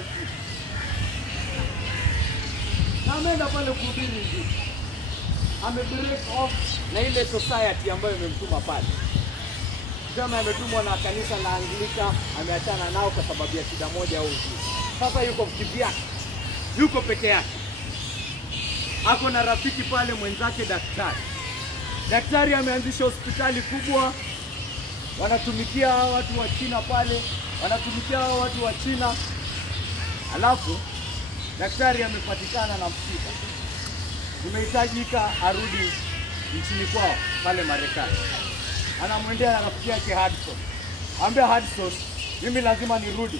Na ameenda pale kuhubiri Injili, amebreak off na ile society ambayo imemtuma pale. Kama ametumwa na kanisa la Anglika, ameachana nao kwa sababu ya shida moja au nyingine. Sasa yuko kivyake, yuko peke yake. Ako na rafiki pale mwenzake daktari. Daktari ameanzisha hospitali kubwa, wanatumikia watu wa China pale, Alafu daktari amepatikana na msiba. Imehitajika arudi nchini kwao pale Marekani. Anamwendea na rafiki yake Hudson. Ambia Hudson, mimi lazima nirudi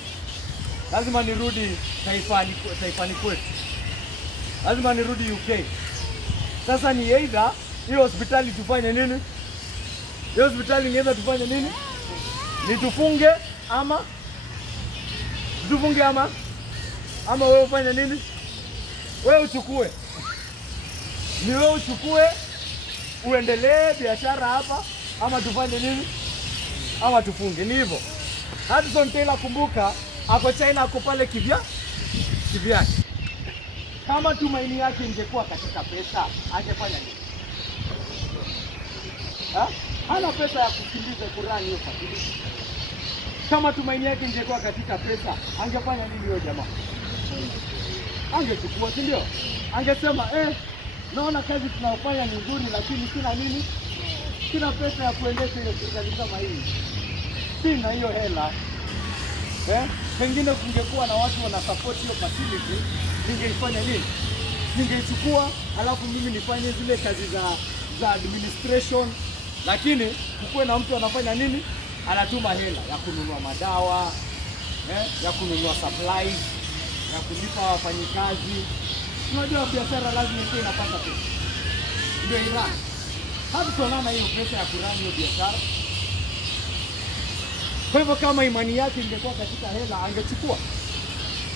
taifani kwetu. Lazima nirudi UK. Sasa ni either hiyo hospitali tufanye nini? Hiyo hospitali ni either tufanye nini? Ni tufunge ama wewe ufanye nini? Wewe uchukue. Ni wewe uchukue uendelee biashara hapa, ama tufanye nini? Ama tufunge. Ni hivyo. Hudson Taylor, kumbuka, ako China, ako pale kivyake. Kama tumaini yake ingekuwa katika pesa, angefanya nini? Hana pesa ya kukimbiza Qur'ani hiyo kabisa. Kama tumaini yake ingekuwa katika pesa, angefanya nini huyo jamaa? Angechukua, si ndio? Angesema naona kazi tunayofanya ni nzuri, lakini sina pesa ya kuendesha hiyo serikali kama hii. Sina hiyo hela. Pengine kungekuwa na watu wana support hiyo facility, ningeifanya nini? Ningeichukua, alafu mimi nifanye zile kazi za administration, lakini kukuwe na mtu anafanya nini? Anatuma hela ya kununua madawa, ya kununua supplies, ya kulipa wafanyikazi. Unajua biashara lazima iwe inapata pesa. Ndio Iran. Hudson ana hiyo pesa ya kurani hiyo biashara. Kwa hivyo kama imani yake ingekuwa katika hela, angechukua.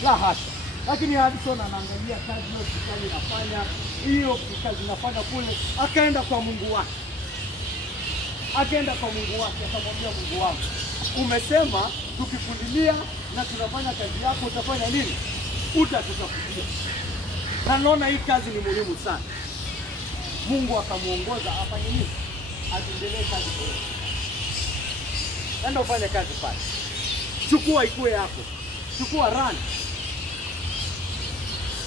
La hasha. Lakini Hudson anaangalia kazi hiyo hospitali inafanya, hiyo kazi inafanya kule, akaenda kwa Mungu wake. Akamwambia Mungu wangu, umesema tukikulilia na tunafanya kazi yako utafanya nini? Utatutafutia. Na naona hii kazi ni muhimu sana. Mungu akamuongoza afanye nini? Aendelee kazi hiyo. Enda ufanye kazi pale. Chukua ikue yako. Chukua run.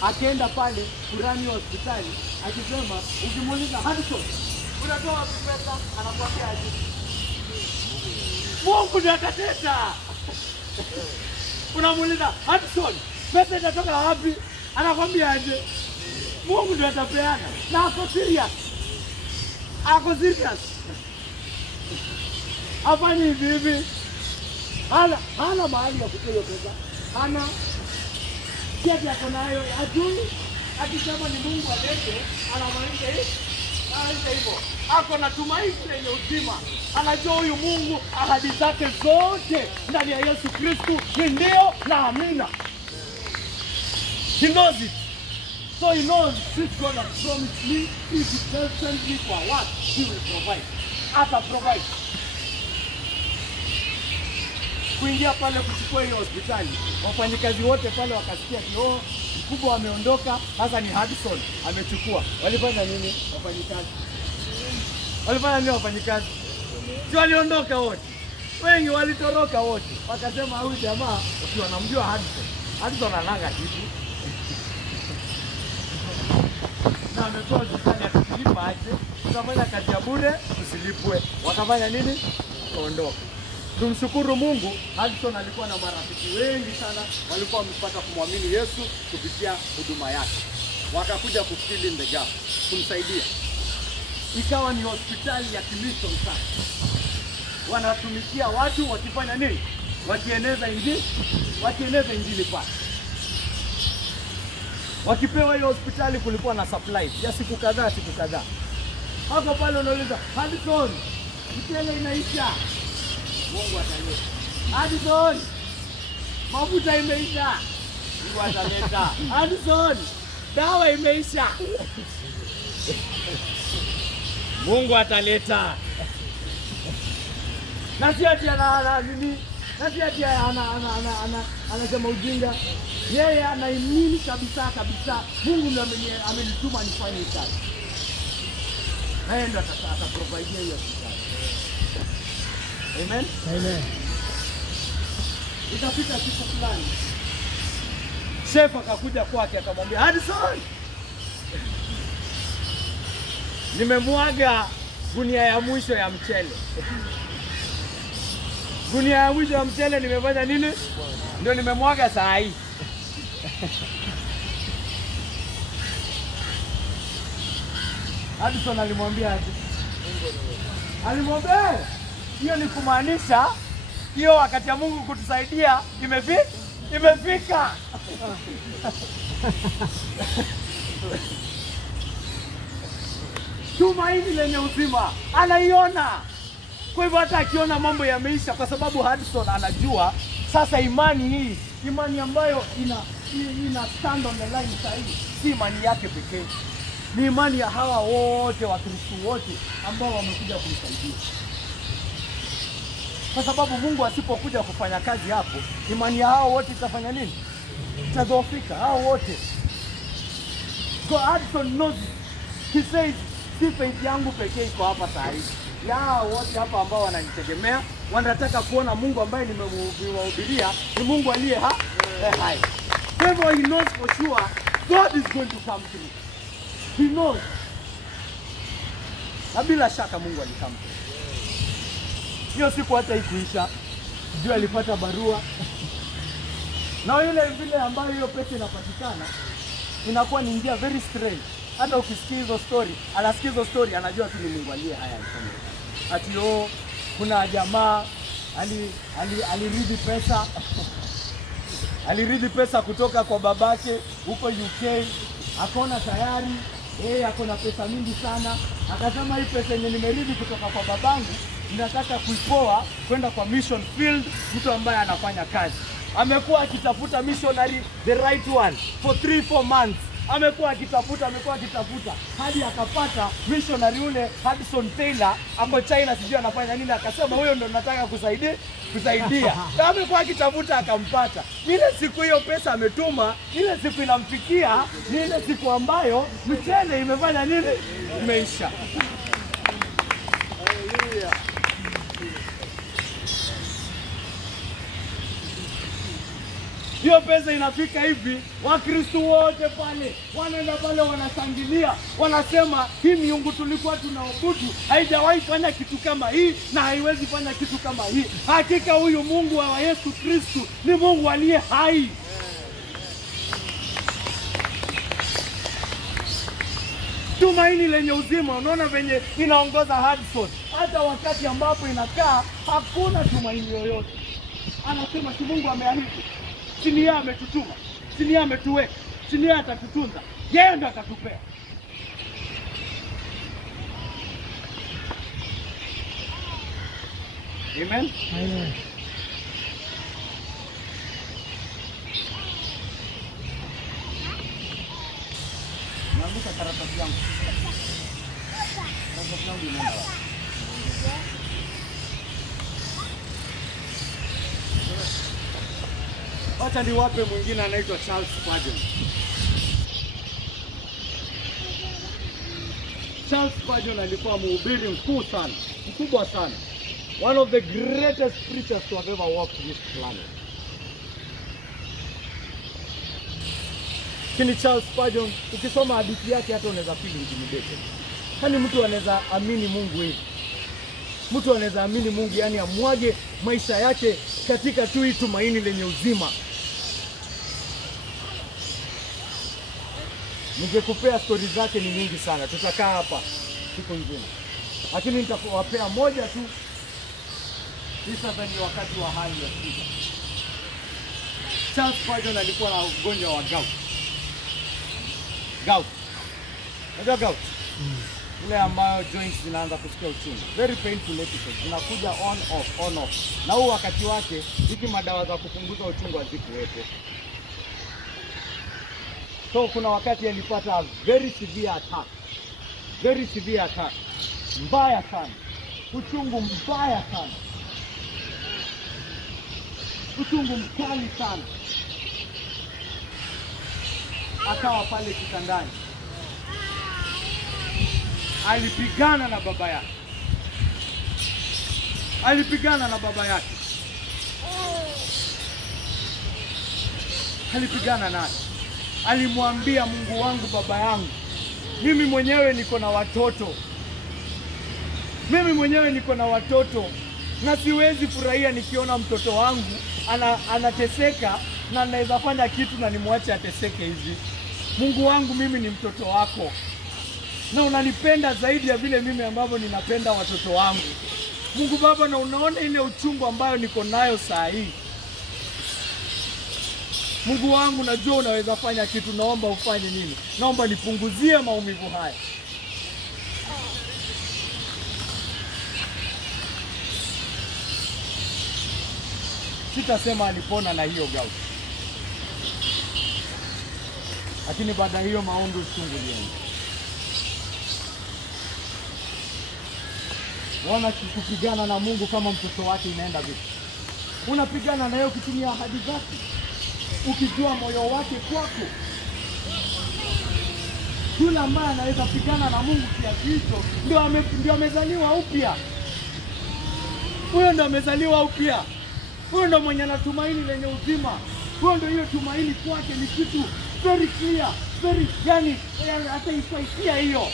Akaenda pale kurani hospitali, akisema, ukimuuliza Hudson, unatoa wapi pesa? Anakuambia aje? Mungu ndiye atateta. Unamuuliza Hudson, pesa itatoka wapi? Anakuambia aje? Mungu ndiye atapeana. Na ako serious. Afanye hivi. Hana mahali ya kutoa hiyo pesa. Hana kiasi yako nayo, ajui. Akisema ni Mungu alete, anamaanisha hivyo. Ako na tumaini lenye uzima. Anajua huyu Mungu ahadi zake zote ndani ya Yesu Kristo ni ndio na amina. He knows it. So he knows this God has promised me, if he doesn't me for what, he will provide. Ata provide. Kuingia pale kuchukua hiyo hospitali, wafanyikazi wote pale wakasikia mkubwa ameondoka, sasa ni Hudson amechukua. Walifanya nini wafanyikazi? Si waliondoka wote. Wengi walitoroka wote. Wakasema huyu jamaa ukiwa namjua Hudson ananga kitu. Na ametoa hospitali atakilipa aje? Tutafanya kazi ya bure, tusilipwe. Wakafanya nini? Kaondoka. Tumshukuru Mungu, Hudson alikuwa na marafiki wengi sana walikuwa wamepata kumwamini Yesu kupitia huduma yake. Wakakuja kufill in the gap, kumsaidia. Ikawa ni hospitali ya kimission sana. Wanatumikia watu wakifanya nini? Wakieneza injili pale. Wakipewa hiyo hospitali kulikuwa na supplies ya siku kadhaa. Hapo pale unauliza, Hudson, mchele inaisha. Mungu ataleta. Hudson, mafuta imeisha. Mungu ataleta. Hudson, dawa imeisha. Mungu ataleta. Na si ati ana nini? Na si ati anasema ujinga. Yeye anaamini kabisa Mungu ndiye amenituma nifanye kazi. Naye ndo ataprovide hiyo kazi. Amen. Amen. Itafika siku fulani, chef akakuja kwake akamwambia, Hudson, nimemwaga gunia ya mwisho ya mchele. Gunia ya mwisho ya mchele nimefanya nini? Ndio nimemwaga saa hii. Hudson alimwambia hiyo ni kumaanisha hiyo wakati ya Mungu kutusaidia imefika. Tumaini lenye uzima anaiona. Kwa hivyo hata akiona mambo yameisha, kwa sababu Hudson anajua sasa imani ambayo ina stand on the line sahihi, si imani yake pekee. Ni imani ya hawa wote Wakristo wote ambao wamekuja kumsaidia. Kwa sababu Mungu asipokuja kufanya kazi hapo, imani ya hao wote itafanya nini? Itadhoofika hao wote. So Hudson knows, he says, si faith yangu pekee iko hapa saa hii. Ya wote hapa ambao wananitegemea, wanataka kuona Mungu ambaye nimewahubiria ni Mungu aliye hai. Kwa hivyo he knows for sure God is going to come through. He knows. Na bila shaka Mungu alikam through. Hiyo siku hata ikuisha, ndio alipata barua. Na ile vile ambayo hiyo pesa inapatikana, inakuwa ni njia very strange. Hata ukisikia hizo story, anasikia hizo story, anajua tu ni Mungu aliye haya alifanya. Ati kuna jamaa alirithi pesa. Alirithi pesa kutoka kwa babake huko UK, akaona tayari ako na pesa mingi sana. Akasema hii pesa yenye nimerithi kutoka kwa babangu ninataka kuipoa kwenda kwa mission field, mtu ambaye anafanya kazi. Amekuwa akitafuta missionary, the right one, for 3-4 months. Amekuwa akitafuta hadi akapata missionary ule Hudson Taylor hapo China, sijui anafanya nini. Akasema huyo ndo nataka kusaidia. Amekuwa akitafuta akampata. Ile siku hiyo pesa ametuma, ile siku inamfikia, ni ile siku ambayo mchele imefanya nini? Imeisha. Hallelujah. Hiyo pesa inafika hivi, Wakristo wote pale wanaenda pale wanashangilia, wanasema hii miungu tulikuwa tunaabudu haijawahi fanya kitu kama hii na haiwezi fanya kitu kama hii. Hakika huyu Mungu wa Yesu Kristo ni Mungu aliye hai. Tumaini lenye uzima, unaona venye inaongoza Hudson. Hata wakati ambapo inakaa hakuna tumaini yoyote. Anasema si Mungu ameahidi. Chini yeye ametutuma, chini yeye ametuweka, chini yeye atatutunza, yeye ndo atatupea. Amen. Amen. Naandika karatasi yangu. Karatasi yangu inaenda. Wacha niwape mwingine anaitwa Charles Spurgeon. Charles Spurgeon alikuwa mhubiri mkubwa sana. One of the greatest preachers to have ever walked this planet. Kini Charles Spurgeon, ukisoma hadithi yake hata unaweza feel intimidated. Hani mtu anaweza amini Mungu hivi. Mtu anaweza amini Mungu yani amwage maisha yake katika tu hii tumaini lenye uzima. Ningekupea story zake ni nyingi sana. Tutakaa hapa siku nzima. Lakini nitawapea moja tu. Hii sasa ni wakati wa hali ya shida. Charles Spurgeon alikuwa na ugonjwa wa gout. Unajua gout? Ile ambayo joints zinaanza kusikia uchungu. Very painful episode. Zinakuja on off. Na huu wakati wake, hiki madawa za kupunguza uchungu hazikuwepo. So kuna wakati alipata a very severe attack. very severe attack, mbaya sana, uchungu mbaya sana, uchungu mkali sana. Akawa pale kitandani, alipigana na baba yake, alipigana na baba yake, alipigana naye. Alimwambia, Mungu wangu, baba yangu, mimi mwenyewe niko na watoto, mimi mwenyewe niko na watoto, na siwezi furahia nikiona mtoto wangu anateseka na naweza fanya kitu na nimwache ateseke hivi. Mungu wangu, mimi ni mtoto wako na unanipenda zaidi ya vile mimi ambavyo ninapenda watoto wangu. Mungu Baba, na unaona ile uchungu ambayo niko nayo saa hii. Mungu wangu, najua unaweza fanya kitu, naomba ufanye nini? Naomba nipunguzie maumivu haya. Sitasema alipona na hiyo gout, lakini baada hiyo maombi uchungu ulienda. Wana kupigana na Mungu kama mtoto wake inaenda vipi? Unapigana na yeye ukitumia ahadi zake, ukijua moyo wake kwako. Yule ambaye anaweza pigana na Mungu kiasi hicho ndio amezaliwa upya. Huyo ndio amezaliwa upya. Huyo ndio mwenye na tumaini lenye uzima. Huyo ndio hiyo tumaini kwake ni kitu very clear, very yani hata ifaikia hiyo.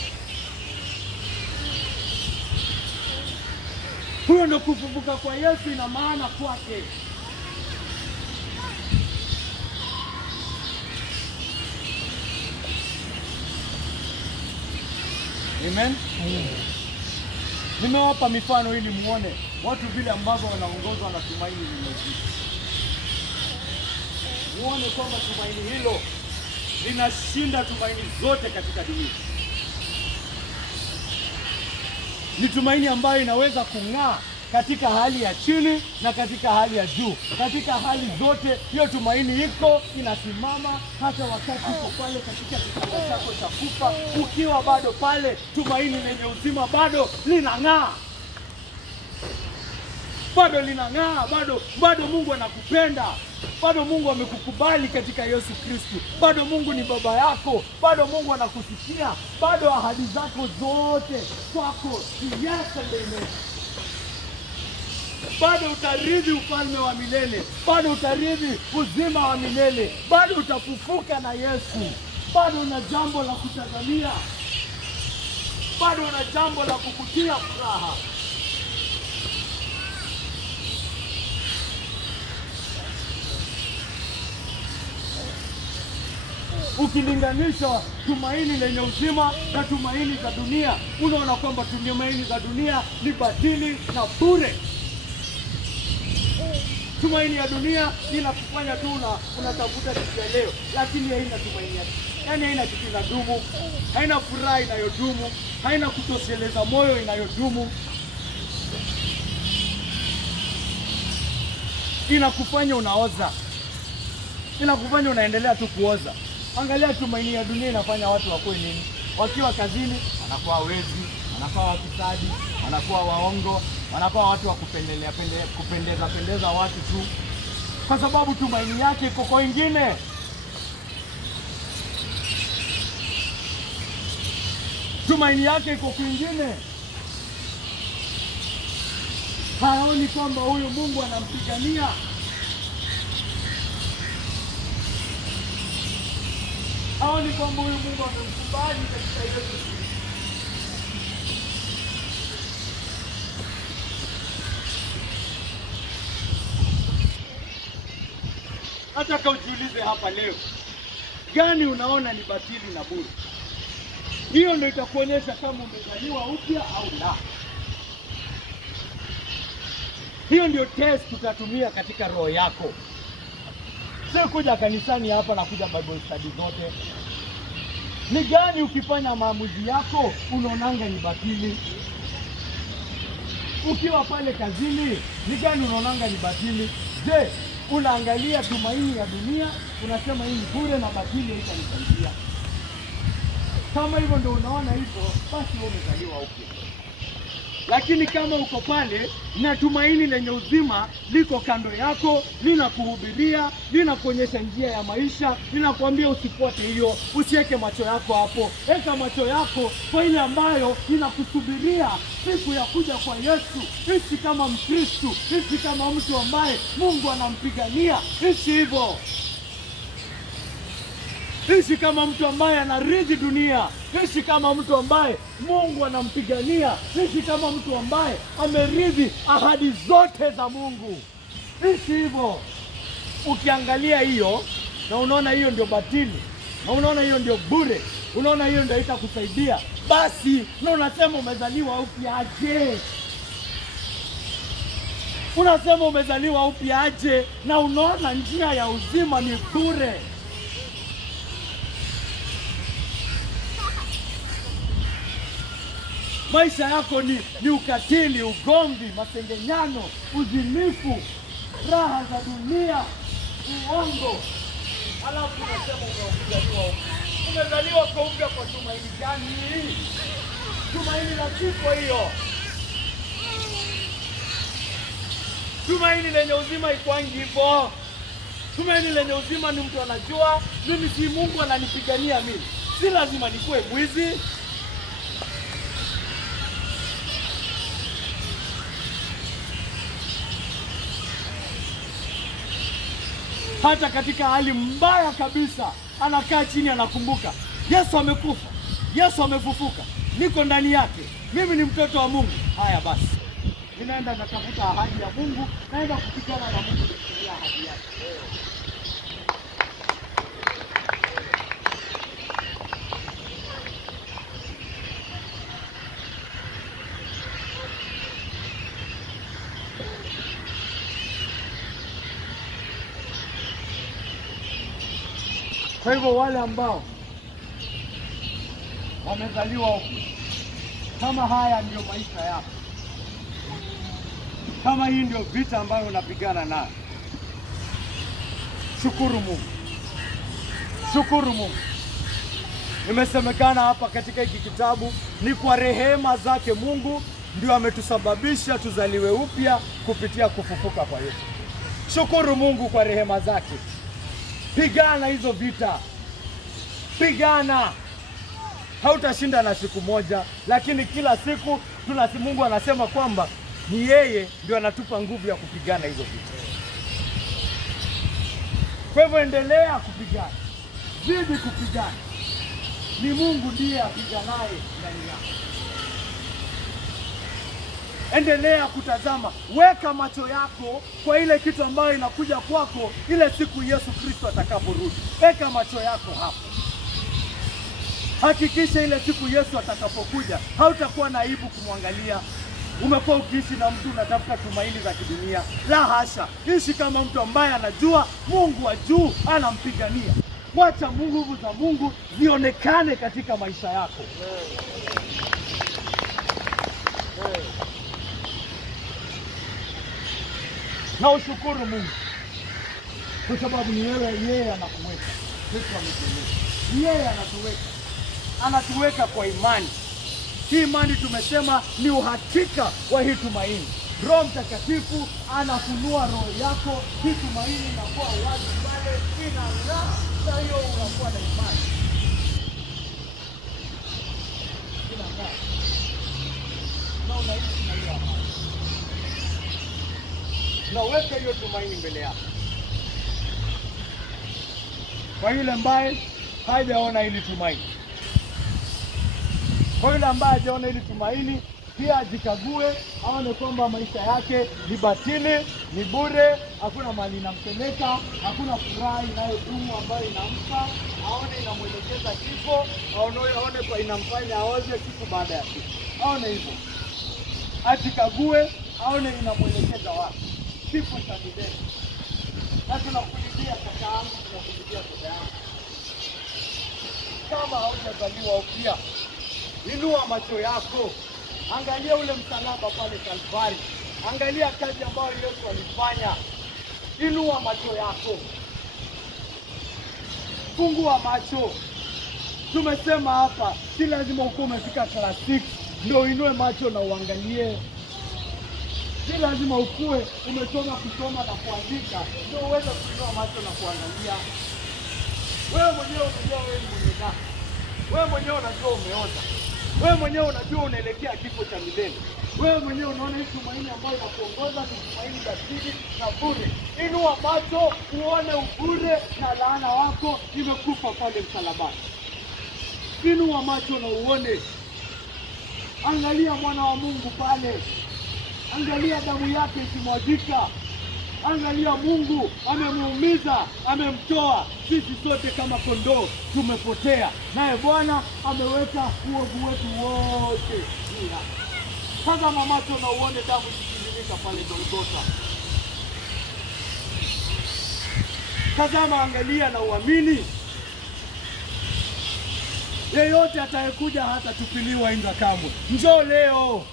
Huyo ndio kufufuka kwa Yesu ina maana kwake. Amen. Nimewapa mifano ili muone watu vile ambavyo wanaongozwa na tumaini lililo. Muone kwamba tumaini hilo linashinda tumaini zote katika dunia. Ni tumaini ambayo inaweza kung'aa katika hali ya chini na katika hali ya juu. Katika hali zote hiyo tumaini iko, inasimama hata wakati uko pale katika kitanda chako cha kufa, ukiwa bado pale, tumaini lenye uzima bado linang'aa. Bado linang'aa, bado Mungu anakupenda. Bado Mungu amekukubali katika Yesu Kristo. Bado Mungu ni baba yako. Bado Mungu anakusikia. Bado ahadi zako zote kwako ni yes and amen. Bado utarithi ufalme wa milele. Bado utarithi uzima wa milele. Bado utafufuka na Yesu. Bado una jambo la kutazamia. Bado una jambo la kukutia furaha. Ukilinganisha tumaini lenye uzima na tumaini za dunia, unaona kwamba tumaini za dunia ni batili na bure. Tumaini ya dunia inakufanya tu unatafuta kitu ya leo, lakini haina tumaini yake. Yaani haina kitu inadumu, haina furaha inayodumu, haina kutosheleza moyo inayodumu. Inakufanya unaoza. Inakufanya unaendelea tu kuoza. Angalia tumaini ya dunia inafanya watu wakuwe nini? Wakiwa kazini, wanakuwa wezi, wanakuwa wafisadi, wanakuwa waongo, wanakuwa watu wa kupendeza watu tu. Kwa sababu tumaini yake iko kwa wengine. Tumaini yake iko kwa wengine. Haoni kwamba huyu Mungu anampigania. Haoni kwamba huyu Mungu amemkubali katika Yesu. Nataka ujiulize hapa leo, gani unaona ni batili na bure? Hiyo ndio itakuonyesha kama umezaliwa upya au la. Hiyo ndio test tutatumia katika roho yako. Sio kuja kanisani hapa na kuja Bible study zote. Ni gani ukifanya maamuzi yako unaonanga ni batili? Ukiwa pale kazini, ni gani unaonanga ni batili? Je, unaangalia tumaini ya dunia, unasema hii ni bure na batili haitanisaidia? Kama hivyo ndio unaona hivyo, basi wewe umezaliwa upya. Lakini kama uko pale na tumaini lenye uzima liko kando yako, linakuhubiria, linakuonyesha njia ya maisha, linakuambia usipote hiyo, usiweke macho yako hapo. Weka macho yako kwa ile ambayo inakusubiria siku ya kuja kwa Yesu. Ishi kama Mkristo, ishi kama mtu ambaye Mungu anampigania. Ishi hivyo. Ishi kama mtu ambaye anarithi dunia. Ishi kama mtu ambaye Mungu anampigania. Ishi kama mtu ambaye amerithi ahadi zote za Mungu. Ishi hivyo. Ukiangalia hiyo na unaona hiyo ndio batili, na unaona hiyo ndio bure, unaona hiyo ndio itakusaidia, basi na unasema umezaliwa upya aje? Unasema umezaliwa upya aje na unaona njia ya uzima ni bure? Maisha yako ni ukatili, ugomvi, masengenyano, uzinifu, raha za dunia, uongo. Alafu unasema umezaliwa upya. Umezaliwa kwa upya kwa tumaini gani? Tumaini la kifo hiyo. Tumaini lenye uzima ikwangi hivyo. Tumaini lenye uzima ni mtu anajua, mimi si Mungu ananipigania mimi. Si lazima nikuwe mwizi. Hata katika hali mbaya kabisa, anakaa chini anakumbuka, Yesu amekufa, Yesu amefufuka, niko ndani yake, mimi ni mtoto wa Mungu. Haya basi, ninaenda natafuta ahadi ya Mungu, naenda kupigana na Mungu kufikia ahadi yake. Kwa hivyo wale ambao wamezaliwa upya, kama haya ndio maisha yako, kama hii ndio vita ambayo unapigana nayo, shukuru Mungu. Shukuru Mungu. Imesemekana hapa katika hiki kitabu, ni kwa rehema zake Mungu ndio ametusababisha tuzaliwe upya kupitia kufufuka kwa Yesu. Shukuru Mungu kwa rehema zake. Pigana hizo vita. Pigana. Hautashinda na siku moja, lakini kila siku Mungu anasema kwamba ni yeye ndio anatupa nguvu ya kupigana hizo vita. Kwa hivyo endelea kupigana. Zidi kupigana. Ni Mungu ndiye apiganaye ndani yako. Endelea kutazama, weka macho yako kwa ile kitu ambayo inakuja kwako ile siku Yesu Kristo atakaporudi. Weka macho yako hapo. Hakikisha ile siku Yesu atakapokuja hautakuwa na aibu kumwangalia. Umekuwa ukiishi na mtu unatafuta tumaini za kidunia. La hasha, ishi kama mtu ambaye anajua Mungu wa juu anampigania. Wacha nguvu za Mungu zionekane katika maisha yako. Na ushukuru Mungu kwa sababu ni yeye anakuweka. Yeye anatuweka kwa imani. Hii imani tumesema ni uhakika wa hii tumaini. Roho Mtakatifu anafunua roho yako, hii tumaini inakuwa wazi pale, inang'aa, na hiyo unakuwa na imani. Inang'aa. Na unaishi na hiyo amani. Na weka hiyo tumaini mbele yako. Kwa yule ambaye hajaona hili tumaini, kwa yule ambaye hajaona hili tumaini, pia ajikague, aone kwamba maisha yake ni batili, ni bure, hakuna mali inampeleka, hakuna furaha inayodumu ambayo inampa, aone inamwelekeza kifo, aone kwa inamfanya aoze siku baada ya siku. Aone hivyo. Ajikague, aone inamwelekeza wapi. Kifo cha milele. Na tunakulilia kakaangu, tunakulilia dada yangu. Kama haujazaliwa upya, inua macho yako. Angalia ule msalaba pale Kalvari. Angalia kazi ambayo Yesu alifanya. Inua macho yako. Fungua macho. Tumesema hapa, si lazima ukuwe umefika class 6 ndio uinue macho na uangalie. Si lazima ukuwe umesoma kusoma na kuandika ndio uweze kuinua macho na kuangalia. Wewe mwenyewe unajua wewe ni mwenye dhambi. Wewe mwenyewe unajua umeoza. Wewe mwenyewe unajua unaelekea kifo cha milele. Wewe mwenyewe unaona hii tumaini ambayo inakuongoza ni tumaini batili na bure. Inua macho uone ubure na laana wako imekufa pale msalabani. Inua macho na uone. Angalia mwana wa Mungu pale. Angalia damu yake ikimwagika. Angalia Mungu amemuumiza, amemtoa. Sisi sote kama kondoo tumepotea. Naye Bwana ameweka uovu wetu wote. Tazama macho na uone damu ikitiririka pale Golgotha. Tazama, angalia na uamini. Yeyote atakayekuja hata tupiliwa inga kamwe. Njoo leo.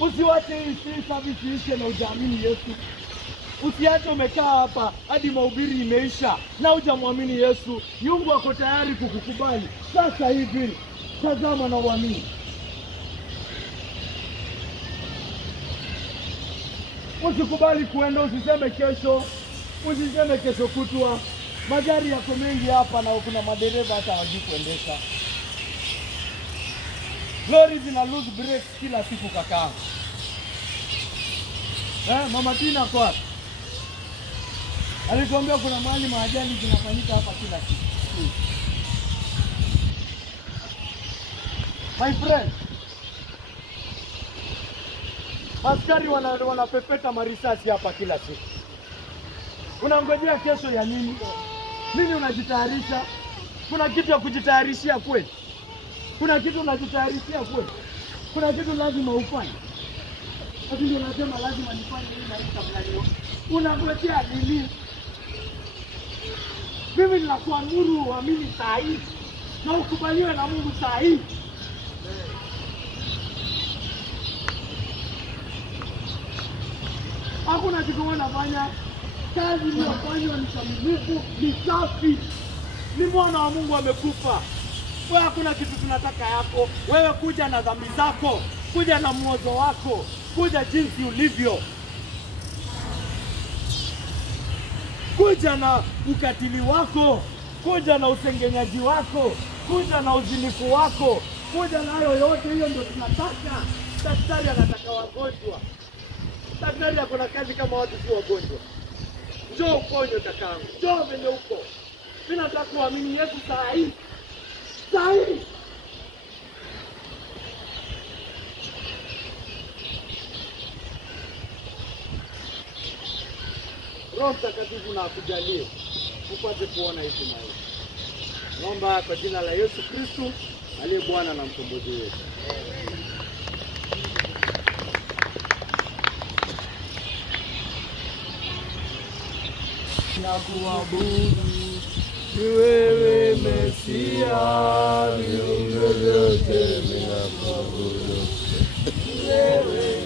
Usiwache hii service ishe na ujaamini Yesu. Usiache umekaa hapa hadi mahubiri imeisha na hujamwamini Yesu. Mungu ako tayari kukukubali sasa hivi. Tazama na uamini. Usikubali kuenda, usiseme kesho, usiseme kesho kutwa. Magari yako mengi hapa na kuna madereva hata hawajui kuendesha. Lori zina lose brakes kila siku kaka. Mama Tina kwa alituambia kuna mahali maajali zinafanyika hapa kila siku. My friend, askari wanapepeta marisasi hapa kila siku. Unangojea kesho ya nini? Nini unajitayarisha? Kuna kitu ya kujitayarishia kweli? Kuna kitu unajitayarishia kweli? Kuna kitu lazima ufanye? Lakini unasema lazima nifanye hili na hili kabla leo. Unangojea nini? Mimi ninakuamuru uamini saa hii na ukubaliwe na Mungu saa hii. Hakuna kitu wanafanya. Kazi iliyofanywa ni kamilifu, ni safi. Ni mwana wa Mungu amekufa. Wewe hakuna kitu tunataka yako. Wewe kuja na dhambi zako, kuja na mwozo wako, kuja jinsi ulivyo. Kuja na ukatili wako, kuja na usengenyaji wako, kuja na uzinifu wako, kuja na hayo yote. Hiyo ndio tunataka. Daktari anataka wagonjwa. Daktari akona kazi kama watu si wagonjwa. Njoo uponye kakangu. Njoo venye uko. Mimi nataka kuamini Yesu saa hii. Saa hii. Roho Mtakatifu na akujalie upate kuona hizi maisha. Naomba kwa jina la Yesu Kristo aliye Bwana na mkombozi wetu. Nakuabudu ni wewe Mesia, viumbe vyote vinakuabudu wewe.